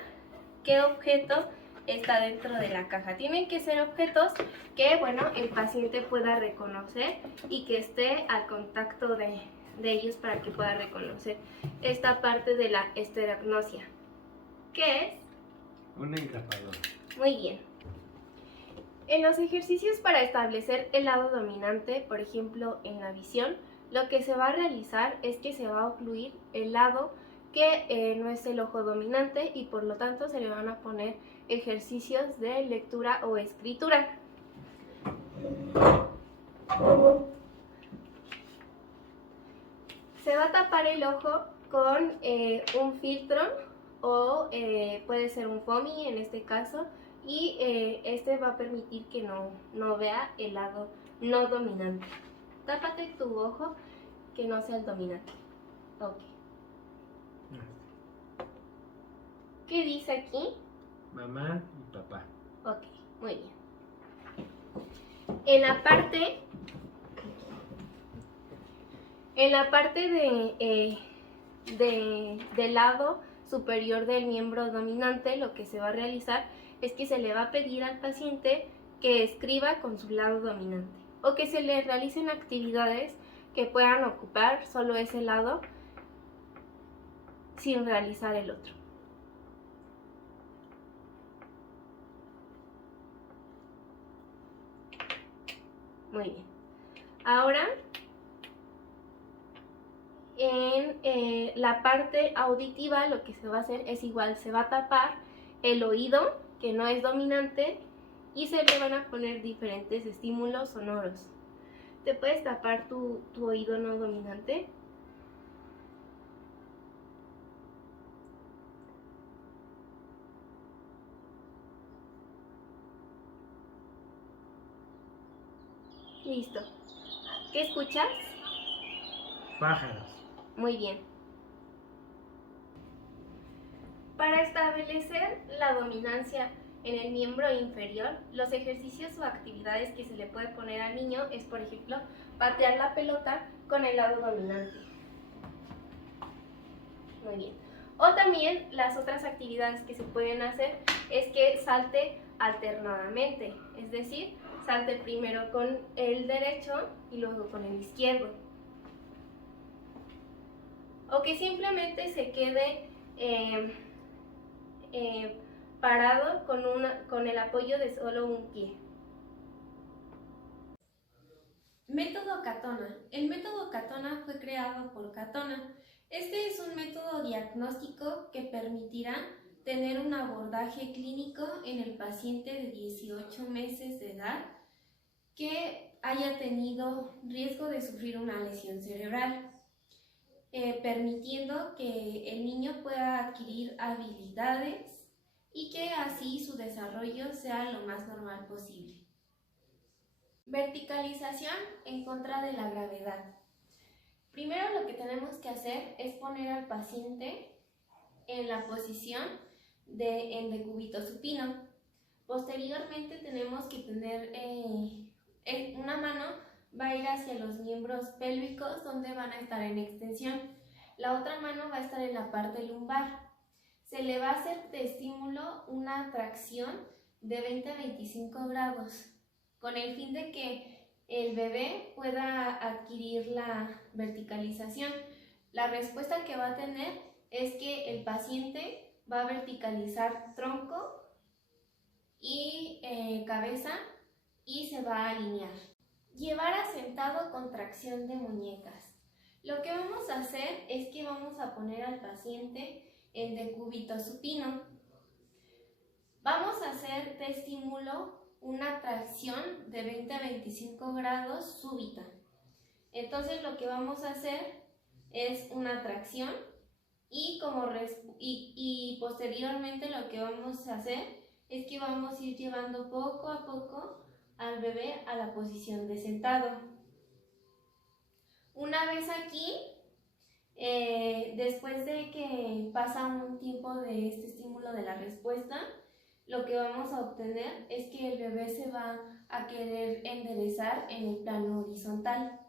qué objeto está dentro de la caja. Tienen que ser objetos que, bueno, el paciente pueda reconocer y que esté al contacto de ellos para que pueda reconocer esta parte de la esterognosia. ¿Qué es? Un engrapador. Muy bien. En los ejercicios para establecer el lado dominante, por ejemplo, en la visión, lo que se va a realizar es que se va a ocluir el lado que no es el ojo dominante y por lo tanto se le van a poner ejercicios de lectura o escritura. Se va a tapar el ojo con un filtro o puede ser un foamy en este caso, y este va a permitir que no vea el lado no dominante. Tápate tu ojo que no sea el dominante. Ok. ¿Qué dice aquí? Mamá y papá. Ok, muy bien. En la parte del lado superior del miembro dominante, lo que se va a realizar es que se le va a pedir al paciente que escriba con su lado dominante o que se le realicen actividades que puedan ocupar solo ese lado sin realizar el otro. Muy bien. Ahora, en la parte auditiva lo que se va a hacer es igual, se va a tapar el oído que no es dominante y se le van a poner diferentes estímulos sonoros. ¿Te puedes tapar tu oído no dominante? Listo. ¿Qué escuchas? Pájaros. Muy bien. Para establecer la dominancia en el miembro inferior, los ejercicios o actividades que se le puede poner al niño es, por ejemplo, patear la pelota con el lado dominante. Muy bien. O también las otras actividades que se pueden hacer es que salte alternadamente, es decir, salte primero con el derecho y luego con el izquierdo. O que simplemente se quede parado con el apoyo de solo un pie. Método Katona. El método Katona fue creado por Katona. Este es un método diagnóstico que permitirá tener un abordaje clínico en el paciente de 18 meses de edad que haya tenido riesgo de sufrir una lesión cerebral, permitiendo que el niño pueda adquirir habilidades y que así su desarrollo sea lo más normal posible. Verticalización en contra de la gravedad. Primero lo que tenemos que hacer es poner al paciente en la posición en decúbito supino. Posteriormente tenemos que tener una mano va a ir hacia los miembros pélvicos donde van a estar en extensión. La otra mano va a estar en la parte lumbar. Se le va a hacer de estímulo una tracción de 20 a 25 grados con el fin de que el bebé pueda adquirir la verticalización. La respuesta que va a tener es que el paciente va a verticalizar tronco y cabeza y se va a alinear. Llevar a sentado con tracción de muñecas. Lo que vamos a hacer es que vamos a poner al paciente en decúbito supino. Vamos a hacer de estímulo una tracción de 20 a 25 grados súbita. Entonces lo que vamos a hacer es una tracción y posteriormente lo que vamos a hacer es que vamos a ir llevando poco a poco al bebé a la posición de sentado. Una vez aquí, después de que pasa un tiempo de este estímulo de la respuesta, lo que vamos a obtener es que el bebé se va a querer enderezar en el plano horizontal.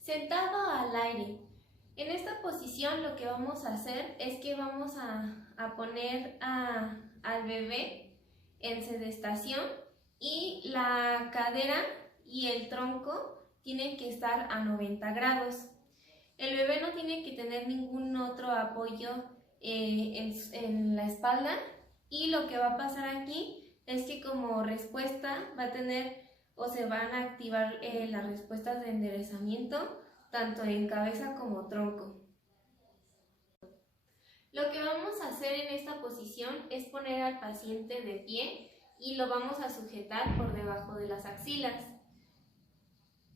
Sentado al aire. En esta posición lo que vamos a hacer es que vamos a poner al bebé en sedestación y la cadera y el tronco tienen que estar a 90 grados. El bebé no tiene que tener ningún otro apoyo en la espalda. Y lo que va a pasar aquí es que como respuesta va a tener o se van a activar las respuestas de enderezamiento tanto en cabeza como tronco. Lo que vamos a hacer en esta posición es poner al paciente de pie y lo vamos a sujetar por debajo de las axilas.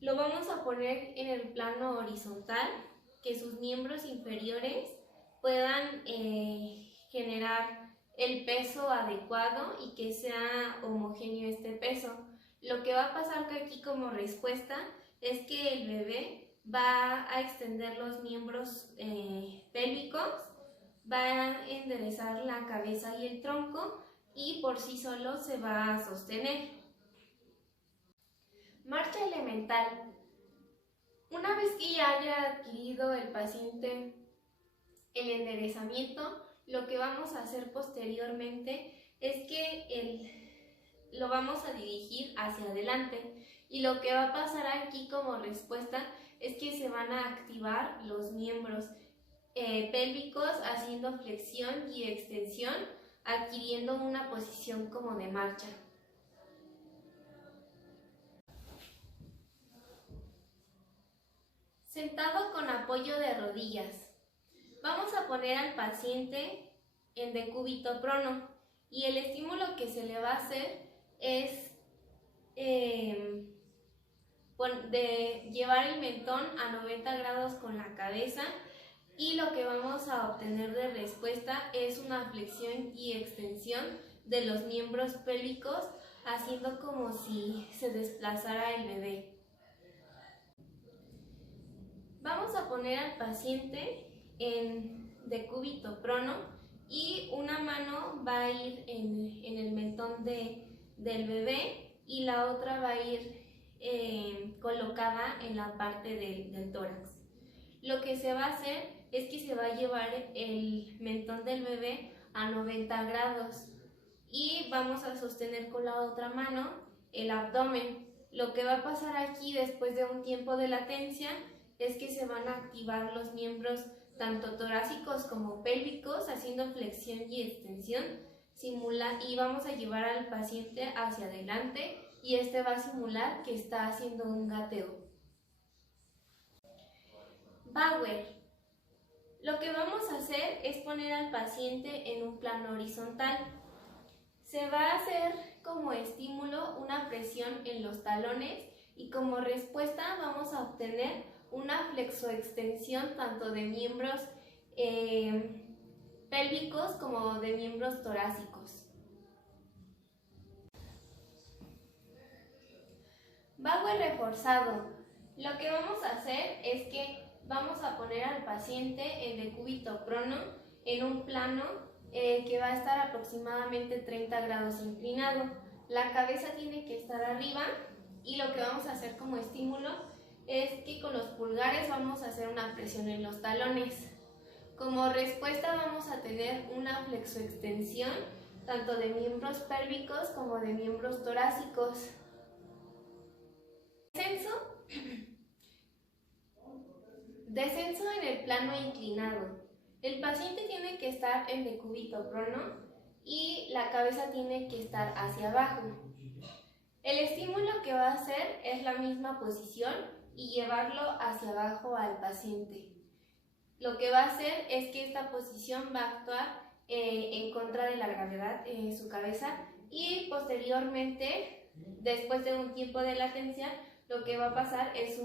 Lo vamos a poner en el plano horizontal, que sus miembros inferiores puedan generar el peso adecuado y que sea homogéneo este peso. Lo que va a pasar aquí como respuesta es que el bebé va a extender los miembros pélvicos, va a enderezar la cabeza y el tronco y por sí solo se va a sostener. Marcha elemental. Una vez que ya haya adquirido el paciente el enderezamiento, lo que vamos a hacer posteriormente es que lo vamos a dirigir hacia adelante y lo que va a pasar aquí como respuesta es que se van a activar los miembros pélvicos haciendo flexión y extensión, adquiriendo una posición como de marcha. Sentado con apoyo de rodillas. Vamos a poner al paciente en decúbito prono y el estímulo que se le va a hacer es de llevar el mentón a 90 grados con la cabeza y lo que vamos a obtener de respuesta es una flexión y extensión de los miembros pélvicos haciendo como si se desplazara el bebé. Vamos a poner al paciente en decúbito prono y una mano va a ir en el mentón del bebé y la otra va a ir colocada en la parte del tórax. Lo que se va a hacer es que se va a llevar el mentón del bebé a 90 grados y vamos a sostener con la otra mano el abdomen. Lo que va a pasar aquí después de un tiempo de latencia es que se van a activar los miembros tanto torácicos como pélvicos, haciendo flexión y extensión, y vamos a llevar al paciente hacia adelante y este va a simular que está haciendo un gateo. Bauer. Lo que vamos a hacer es poner al paciente en un plano horizontal. Se va a hacer como estímulo una presión en los talones y como respuesta vamos a obtener una flexoextensión tanto de miembros pélvicos como de miembros torácicos. Bauer reforzado. Lo que vamos a hacer es que vamos a poner al paciente en decúbito prono en un plano que va a estar aproximadamente 30 grados inclinado. La cabeza tiene que estar arriba y lo que vamos a hacer como estímulo es que con los pulgares vamos a hacer una presión en los talones. Como respuesta vamos a tener una flexoextensión tanto de miembros pélvicos como de miembros torácicos. Descenso en el plano inclinado. El paciente tiene que estar en decúbito prono y la cabeza tiene que estar hacia abajo. El estímulo que va a hacer es la misma posición y llevarlo hacia abajo al paciente. Lo que va a hacer es que esta posición va a actuar en contra de la gravedad en su cabeza y posteriormente, después de un tiempo de latencia, lo que va a pasar es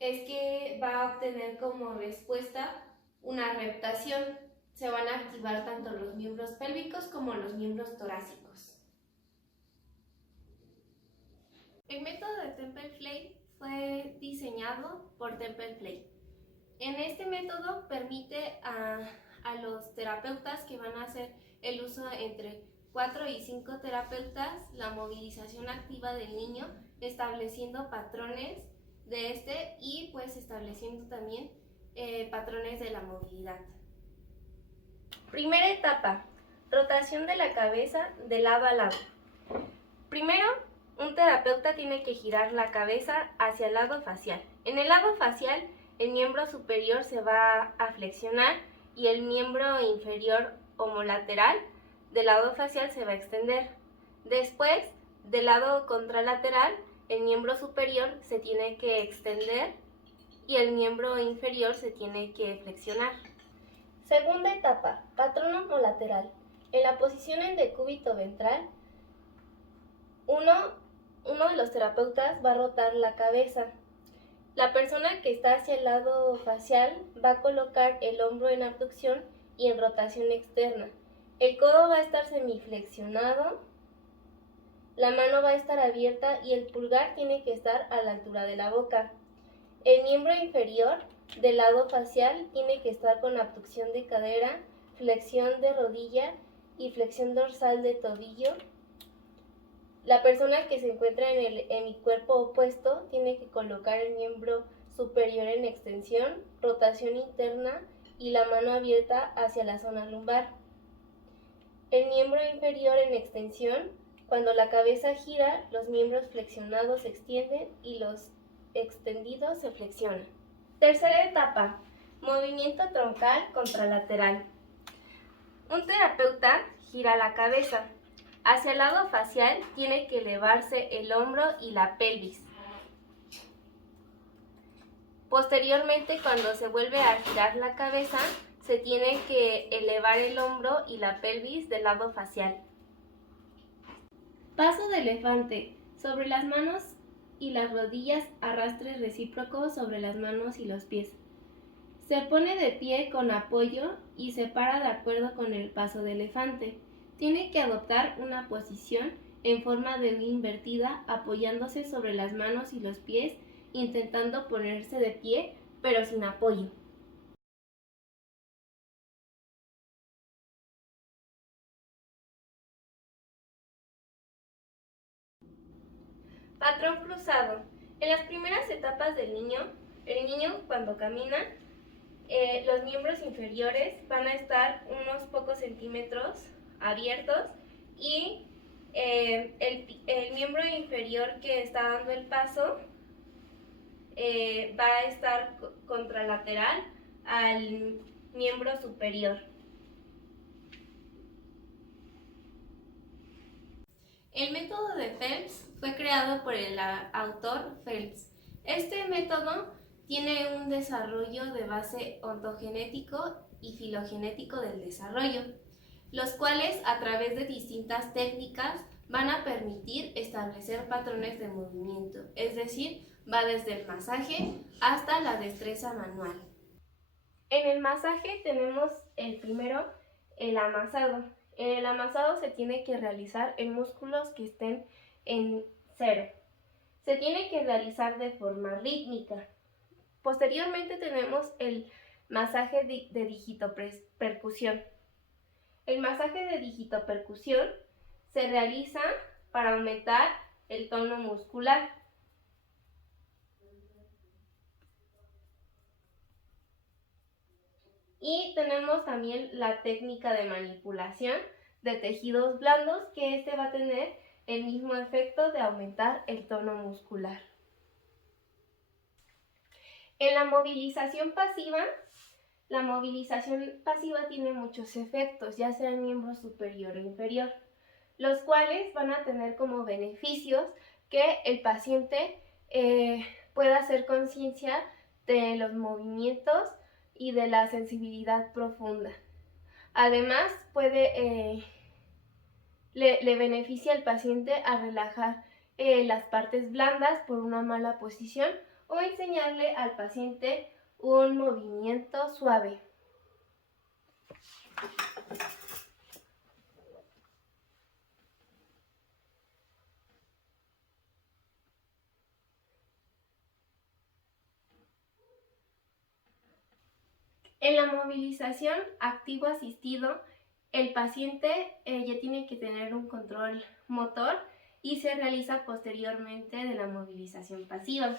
que va a obtener como respuesta una reptación. Se van a activar tanto los miembros pélvicos como los miembros torácicos. El método de Temple Flay fue diseñado por Temple Flay. En este método permite a los terapeutas que van a hacer el uso entre 4 y 5 terapeutas la movilización activa del niño, estableciendo patrones de este y pues estableciendo también patrones de la movilidad. Primera etapa, rotación de la cabeza de lado a lado. Primero, un terapeuta tiene que girar la cabeza hacia el lado facial. En el lado facial, el miembro superior se va a flexionar y el miembro inferior homolateral del lado facial se va a extender. Después, del lado contralateral, el miembro superior se tiene que extender y el miembro inferior se tiene que flexionar. Segunda etapa, patrón homolateral. En la posición en decúbito ventral, uno de los terapeutas va a rotar la cabeza. La persona que está hacia el lado facial va a colocar el hombro en abducción y en rotación externa. El codo va a estar semiflexionado, la mano va a estar abierta y el pulgar tiene que estar a la altura de la boca. El miembro inferior del lado facial tiene que estar con abducción de cadera, flexión de rodilla y flexión dorsal de tobillo. La persona que se encuentra en el hemicuerpo opuesto tiene que colocar el miembro superior en extensión, rotación interna y la mano abierta hacia la zona lumbar. El miembro inferior en extensión. Cuando la cabeza gira, los miembros flexionados se extienden y los extendidos se flexionan. Tercera etapa, movimiento troncal contralateral. Un terapeuta gira la cabeza. Hacia el lado facial tiene que elevarse el hombro y la pelvis. Posteriormente, cuando se vuelve a girar la cabeza, se tiene que elevar el hombro y la pelvis del lado facial. Paso de elefante. Sobre las manos y las rodillas, arrastre recíproco sobre las manos y los pies. Se pone de pie con apoyo y se para de acuerdo con el paso de elefante. Tiene que adoptar una posición en forma de U invertida, apoyándose sobre las manos y los pies, intentando ponerse de pie, pero sin apoyo. Patrón cruzado. En las primeras etapas del niño, el niño cuando camina, los miembros inferiores van a estar unos pocos centímetros abiertos y el miembro inferior que está dando el paso va a estar contralateral al miembro superior. El método de Phelps fue creado por el autor Phelps. Este método tiene un desarrollo de base ontogenético y filogenético del desarrollo, los cuales a través de distintas técnicas van a permitir establecer patrones de movimiento, es decir, va desde el masaje hasta la destreza manual. En el masaje tenemos el primero, el amasado. En el amasado se tiene que realizar en músculos que estén en cero. Se tiene que realizar de forma rítmica. Posteriormente tenemos el masaje de digitopercusión. El masaje de digitopercusión se realiza para aumentar el tono muscular. Y tenemos también la técnica de manipulación de tejidos blandos, que este va a tener el mismo efecto de aumentar el tono muscular. En la movilización pasiva tiene muchos efectos, ya sea en miembro superior o inferior, los cuales van a tener como beneficios que el paciente pueda hacer conciencia de los movimientos y de la sensibilidad profunda. Además, le beneficia al paciente a relajar las partes blandas por una mala posición o enseñarle al paciente un movimiento suave. En la movilización activo-asistido, el paciente ya tiene que tener un control motor y se realiza posteriormente de la movilización pasiva.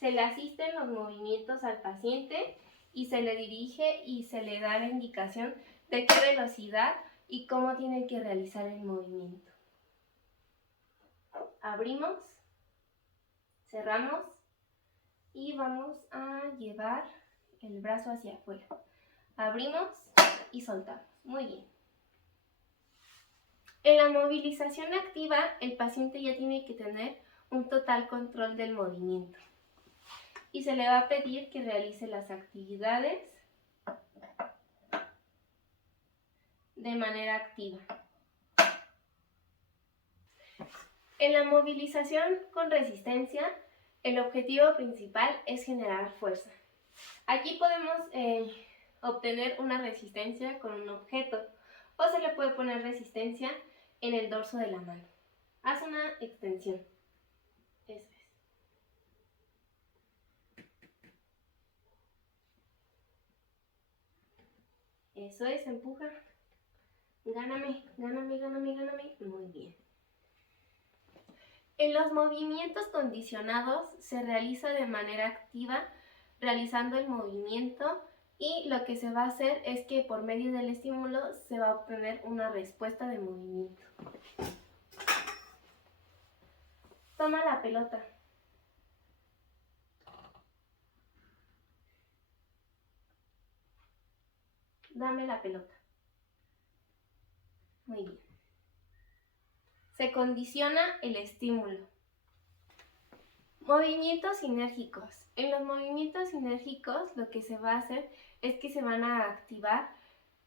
Se le asisten los movimientos al paciente y se le dirige y se le da la indicación de qué velocidad y cómo tiene que realizar el movimiento. Abrimos, cerramos y vamos a llevar el brazo hacia afuera. Abrimos y soltamos. Muy bien. En la movilización activa, el paciente ya tiene que tener un total control del movimiento y se le va a pedir que realice las actividades de manera activa. En la movilización con resistencia, el objetivo principal es generar fuerza. Aquí podemos obtener una resistencia con un objeto o se le puede poner resistencia en el dorso de la mano. Haz una extensión. Eso es. Eso es, empuja. Gáname, gáname, gáname, gáname. Muy bien. En los movimientos condicionados se realiza de manera activa, realizando el movimiento, y lo que se va a hacer es que por medio del estímulo se va a obtener una respuesta de movimiento. Toma la pelota. Dame la pelota. Muy bien. Se condiciona el estímulo. Movimientos sinérgicos. En los movimientos sinérgicos lo que se va a hacer es que se van a activar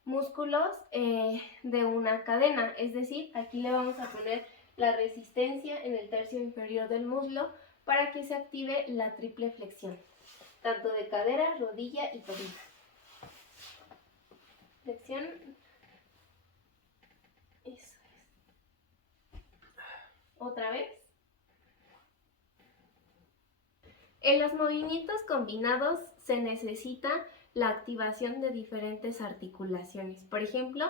músculos de una cadena. Es decir, aquí le vamos a poner la resistencia en el tercio inferior del muslo para que se active la triple flexión, tanto de cadera, rodilla y tobillo. Flexión. Eso es. Otra vez. En los movimientos combinados se necesita la activación de diferentes articulaciones. Por ejemplo,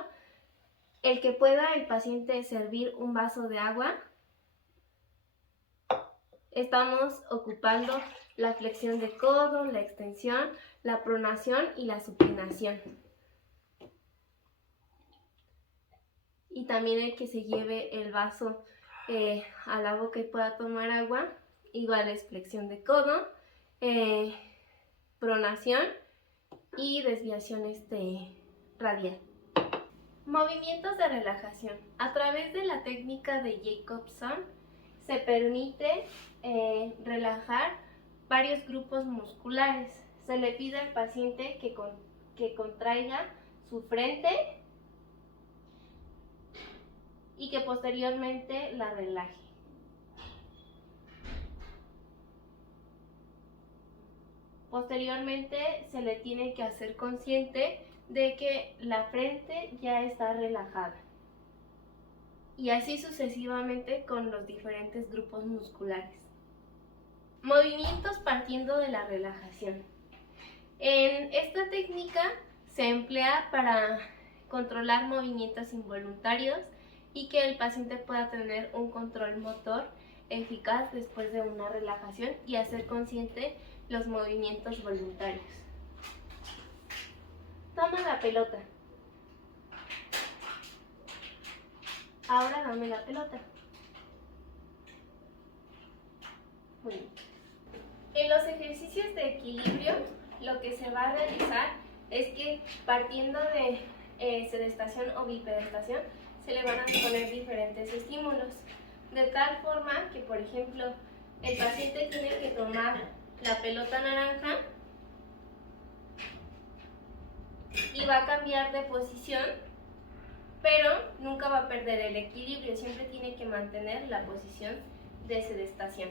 el que pueda el paciente servir un vaso de agua estamos ocupando la flexión de codo, la extensión, la pronación y la supinación. Y también el que se lleve el vaso a la boca y pueda tomar agua, igual es flexión de codo, pronación y desviación radial. Movimientos de relajación. A través de la técnica de Jacobson se permite relajar varios grupos musculares. Se le pide al paciente que contraiga su frente y que posteriormente la relaje. Posteriormente se le tiene que hacer consciente de que la frente ya está relajada. Y así sucesivamente con los diferentes grupos musculares. Movimientos partiendo de la relajación. En esta técnica se emplea para controlar movimientos involuntarios y que el paciente pueda tener un control motor eficaz después de una relajación y hacer consciente los movimientos voluntarios. Toma la pelota. Ahora dame la pelota. Muy bien. En los ejercicios de equilibrio, lo que se va a realizar es que partiendo de sedestación o bipedestación, se le van a poner diferentes estímulos. De tal forma que, por ejemplo, el paciente tiene que tomar la pelota naranja y va a cambiar de posición, pero nunca va a perder el equilibrio, siempre tiene que mantener la posición de sedestación.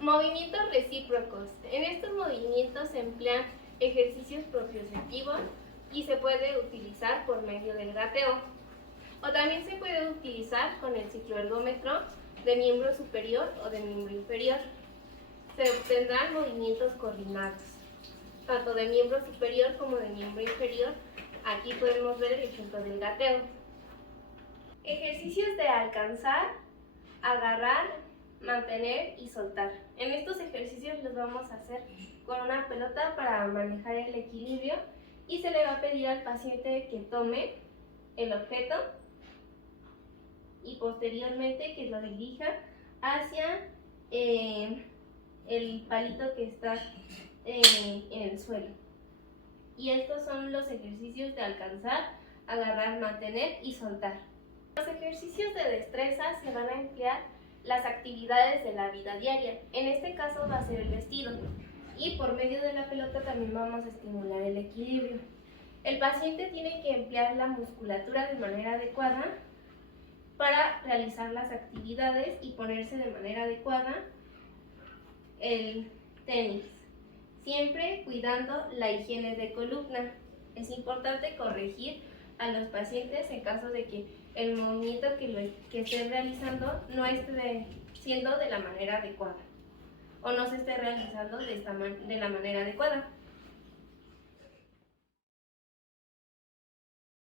Movimientos recíprocos. En estos movimientos se emplean ejercicios propioceptivos y se puede utilizar por medio del gateo. O también se puede utilizar con el cicloergómetro de miembro superior o de miembro inferior. Se obtendrán movimientos coordinados, tanto de miembro superior como de miembro inferior. Aquí podemos ver el ejemplo del gateo. Ejercicios de alcanzar, agarrar, mantener y soltar. En estos ejercicios los vamos a hacer con una pelota para manejar el equilibrio y se le va a pedir al paciente que tome el objeto y posteriormente que lo dirija hacia el palito que está en el suelo. Y estos son los ejercicios de alcanzar, agarrar, mantener y soltar. Los ejercicios de destreza se van a emplear las actividades de la vida diaria. En este caso va a ser el vestido. Y por medio de la pelota también vamos a estimular el equilibrio. El paciente tiene que emplear la musculatura de manera adecuada para realizar las actividades y ponerse de manera adecuada el tenis. Siempre cuidando la higiene de columna. Es importante corregir a los pacientes en caso de que el movimiento que esté realizando no esté siendo de la manera adecuada o no se esté realizando de la manera adecuada.